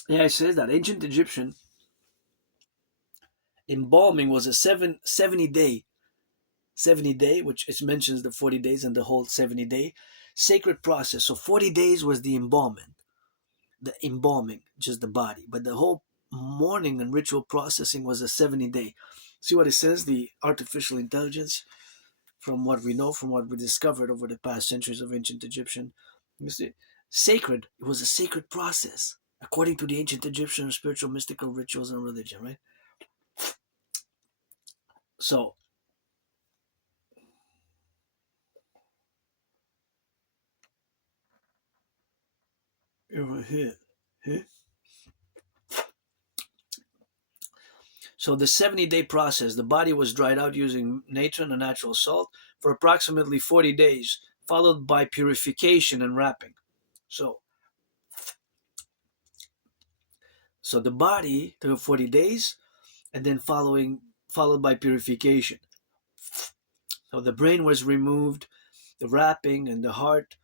Yeah, it says that ancient Egyptian embalming was a 70 day, which it mentions the 40 days and the whole 70-day sacred process. So 40 days was the embalming, just the body. But the whole mourning and ritual processing was a 70-day. See what it says? The artificial intelligence, from what we know, from what we discovered over the past centuries of ancient Egyptian, you see, sacred. It was a sacred process according to the ancient Egyptian spiritual, mystical rituals and religion, right? So over here, here. So the 70-day process, the body was dried out using nature and a natural salt for approximately 40 days, followed by purification and wrapping. So so the body took 40 days, and then followed by purification. So the brain was removed, the wrapping and the heart.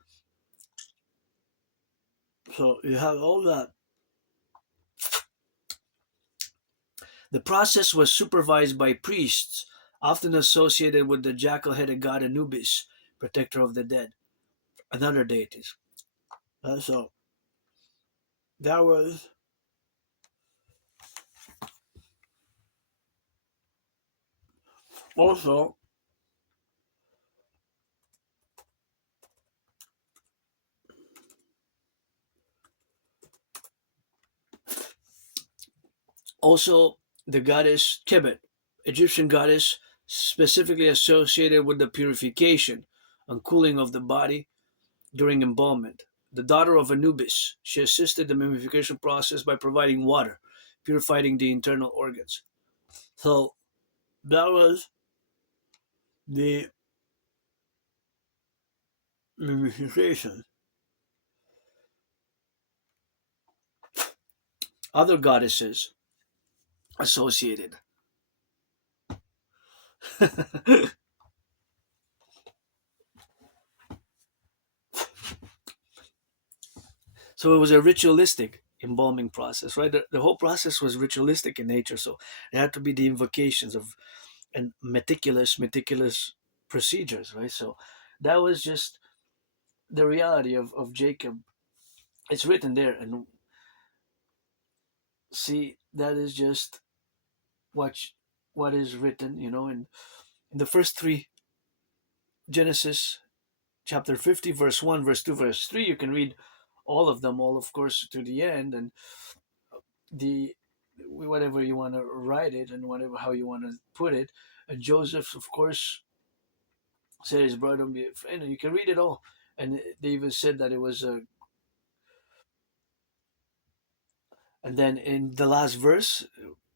So you have all that. The process was supervised by priests, often associated with the jackal-headed god Anubis, protector of the dead, and other deities. So that was also also the goddess Kebet, Egyptian goddess specifically associated with the purification and cooling of the body during embalmment. The daughter of Anubis, she assisted the mummification process by providing water, purifying the internal organs. So that was the mummification. Other goddesses associated. So it was a ritualistic embalming process, right? The whole process was ritualistic in nature. So there had to be the invocations of and meticulous procedures, right? So that was just the reality of Jacob. It's written there, and see that is just what what is written, in the first three Genesis chapter 50, verse 1, verse 2, verse 3. You can read all of them, all of course, to the end, and the whatever you want to write it and whatever how you want to put it. And Joseph, of course, said his brother, you can read it all. And they even said that it was a. And then in the last verse,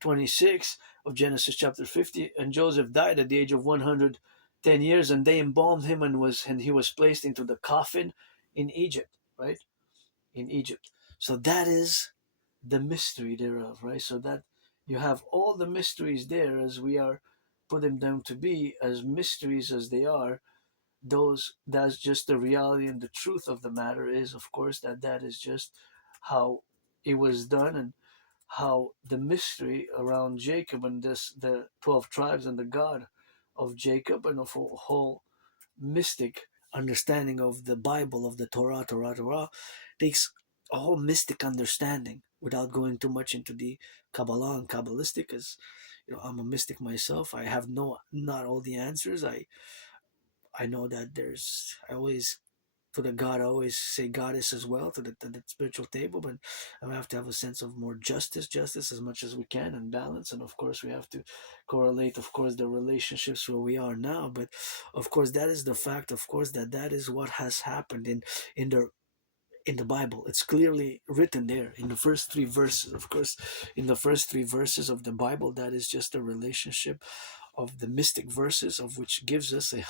26 of Genesis chapter 50, and Joseph died at the age of 110 years, and they embalmed him, and he was placed into the coffin in Egypt, right? In Egypt. So that is the mystery thereof, right? So that you have all the mysteries there as we are putting them to be as mysteries as they are. That's just the reality, and the truth of the matter is, of course, that is just how it was done, and how the mystery around Jacob and the 12 tribes and the God of Jacob and of a whole mystic understanding of the Bible, of the Torah takes a whole mystic understanding without going too much into the Kabbalah and Kabbalistic, because I'm a mystic myself. I have not all the answers. I know that I always to the God, I always say goddess as well to the spiritual table, but I have to have a sense of more justice as much as we can, and balance. And of course, we have to correlate, of course, the relationships where we are now. But of course, that is the fact, of course, that is what has happened in the in the Bible. It's clearly written there in the first three verses. Of course, in the first three verses of the Bible, that is just a relationship of the mystic verses, of which gives us a,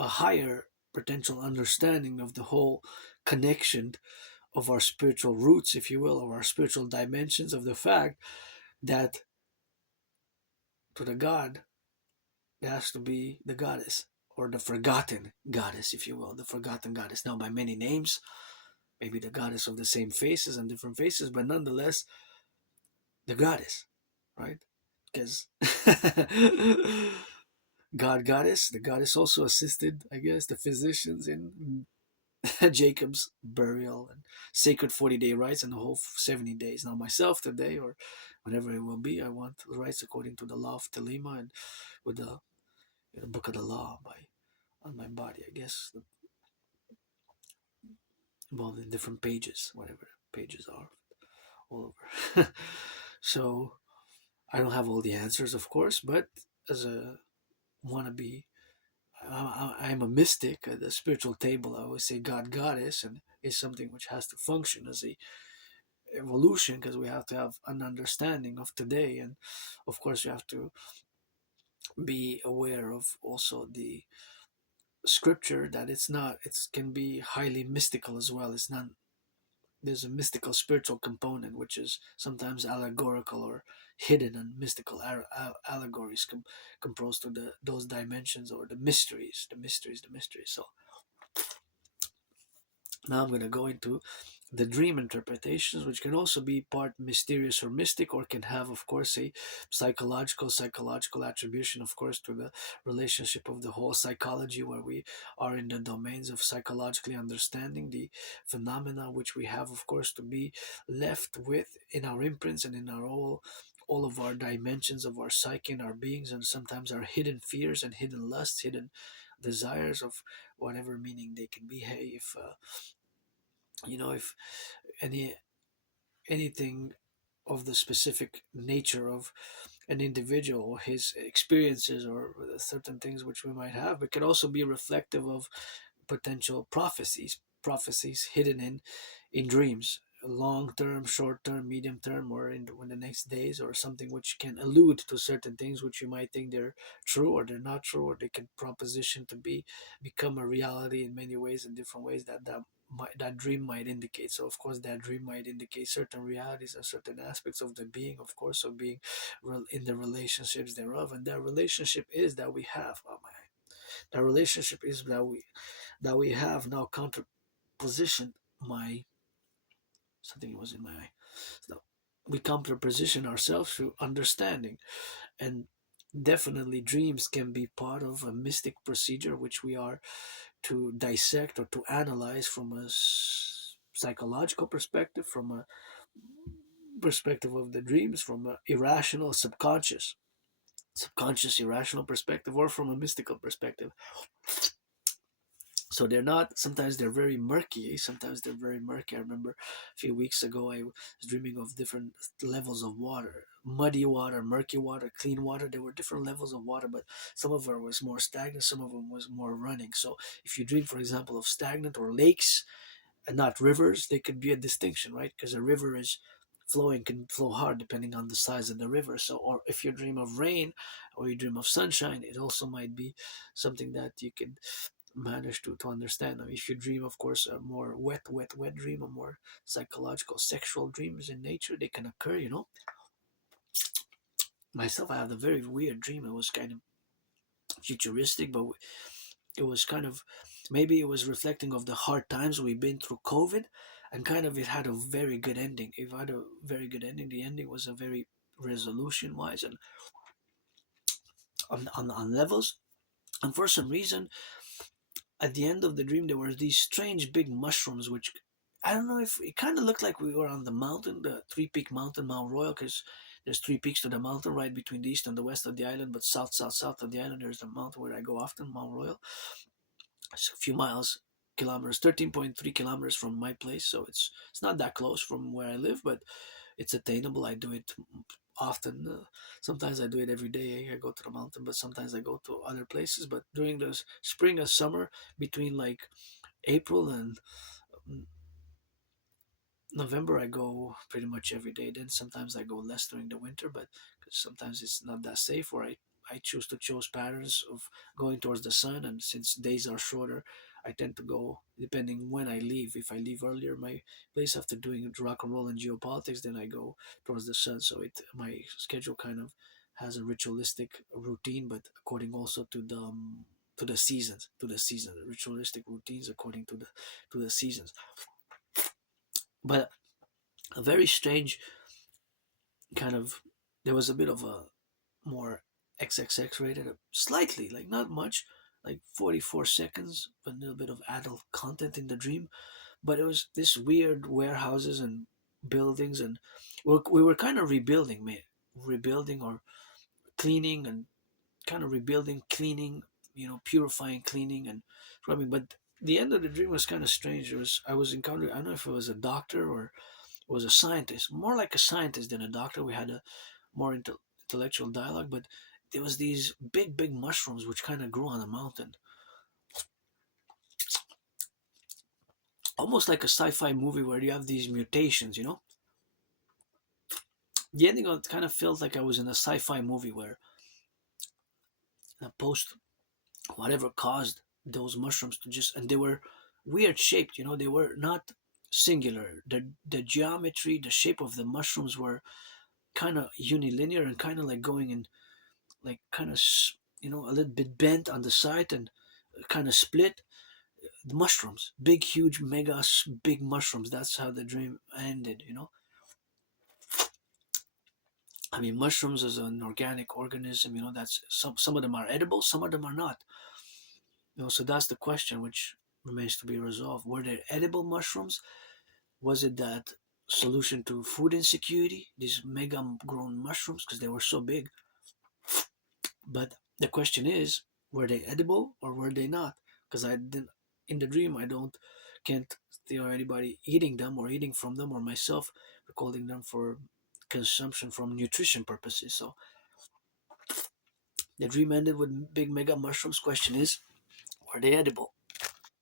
a higher potential understanding of the whole connection of our spiritual roots, if you will, of our spiritual dimensions, of the fact that to the God, there has to be the goddess, or the forgotten goddess, if you will, the forgotten goddess. Now, by many names, maybe the goddess of the same faces and different faces, but nonetheless, the goddess, right? Because God, goddess, the goddess also assisted, I guess, the physicians in Jacob's burial and sacred 40-day rites and the whole 70 days. Now, myself today, or whenever it will be, I want the rites according to the law of Thelema, and with the book of the law on my body, I guess, involved in different pages, whatever pages are, all over. So, I don't have all the answers, of course, but as a wannabe, I'm a mystic at the spiritual table. I always say God, goddess, and is something which has to function as a evolution, because we have to have an understanding of today, and of course we have to be aware of also scripture that it's not, it can be highly mystical as well. It's not, there's a mystical spiritual component which is sometimes allegorical or hidden, and mystical allegories composed to those dimensions, or the mysteries, the mysteries. So now I'm going to go into the dream interpretations, which can also be part mysterious or mystic, or can have, of course, a psychological attribution, of course, to the relationship of the whole psychology, where we are in the domains of psychologically understanding the phenomena, which we have, of course, to be left with in our imprints and in our all of our dimensions of our psyche and our beings, and sometimes our hidden fears and hidden lusts, hidden desires of whatever meaning they can be. Hey, if any anything of the specific nature of an individual, or his experiences, or certain things which we might have, but could also be reflective of potential prophecies hidden in dreams, long term, short term, medium term, or in the next days, or something which can allude to certain things which you might think they're true or they're not true, or they can proposition to become a reality in many ways, in different ways that dream might indicate. So of course that dream might indicate certain realities and certain aspects of the being, of course, of being in the relationships thereof, and that relationship is that we have. Oh my! That relationship is that we have now counterposition my something was in my eye. So we counterposition ourselves through understanding, and definitely dreams can be part of a mystic procedure, which we are to dissect or to analyze from a psychological perspective, from a perspective of the dreams, from an irrational, subconscious irrational perspective, or from a mystical perspective. So they're not, sometimes they're very murky. Sometimes they're very murky. I remember a few weeks ago I was dreaming of different levels of water: muddy water, murky water, clean water. There were different levels of water, but some of them was more stagnant, some of them was more running. So if you dream, for example, of stagnant or lakes and not rivers, they could be a distinction, right? Because a river is flowing, can flow hard depending on the size of the river. So, or if you dream of rain or you dream of sunshine, it also might be something that you can manage to understand. I mean, if you dream, of course, a more wet dream, a more psychological, sexual dreams in nature, they can occur. Myself, I had a very weird dream. It was kind of futuristic, but it was kind of, maybe it was reflecting of the hard times we've been through COVID, and kind of it had a very good ending. It had a very good ending. The ending was a very resolution wise and on levels. And for some reason, at the end of the dream, there were these strange big mushrooms, which I don't know, if it kind of looked like we were on the mountain, the three peak mountain, Mount Royal, because there's three peaks to the mountain, right between the east and the west of the island, but south of the island, there's the mountain where I go often, Mount Royal. It's a few kilometers, 13.3 kilometers from my place, so it's not that close from where I live, but it's attainable. I do it often. Sometimes I do it every day. I go to the mountain, but sometimes I go to other places. But during the spring and summer, between like April and mm, November, I go pretty much every day. Then sometimes I go less during the winter, but cause sometimes it's not that safe. Or I choose to choose patterns of going towards the sun, and since days are shorter, I tend to go depending when I leave. If I leave earlier my place after doing rock and roll and geopolitics, then I go towards the sun. So my schedule kind of has a ritualistic routine, but according also to the seasons, ritualistic routines according to the seasons. But a very strange kind of, there was a bit of a more XXX rated, slightly, like not much, like 44 seconds, but a little bit of adult content in the dream. But it was this weird warehouses and buildings, and we were kind of rebuilding, man, rebuilding or cleaning, and kind of rebuilding, cleaning, purifying, cleaning, and rubbing. But the end of the dream was kind of strange. I was encountering, I don't know if it was a doctor or was a scientist, more like a scientist than a doctor. We had a more intellectual dialogue, but there was these big mushrooms which kind of grew on a mountain, almost like a sci-fi movie where you have these mutations. The ending of it kind of felt like I was in a sci-fi movie where the post, whatever caused those mushrooms to just, and they were weird shaped, you know, they were not singular. The geometry, the shape of the mushrooms were kind of unilinear and kind of like going in, like kind of, you know, a little bit bent on the side and kind of split. The mushrooms, big, huge, mega, big mushrooms. That's how the dream ended, you know. I mean, mushrooms is an organic organism, you know. That's some of them are edible, some of them are not. You know, so that's the question which remains to be resolved. Were they edible mushrooms? Was it that solution to food insecurity? These mega grown mushrooms because they were so big. But the question is, were they edible or were they not? Because I didn't in the dream. I don't can't see anybody eating them or eating from them or myself recording them for consumption from nutrition purposes. So the dream ended with big mega mushrooms. Question is, were they edible?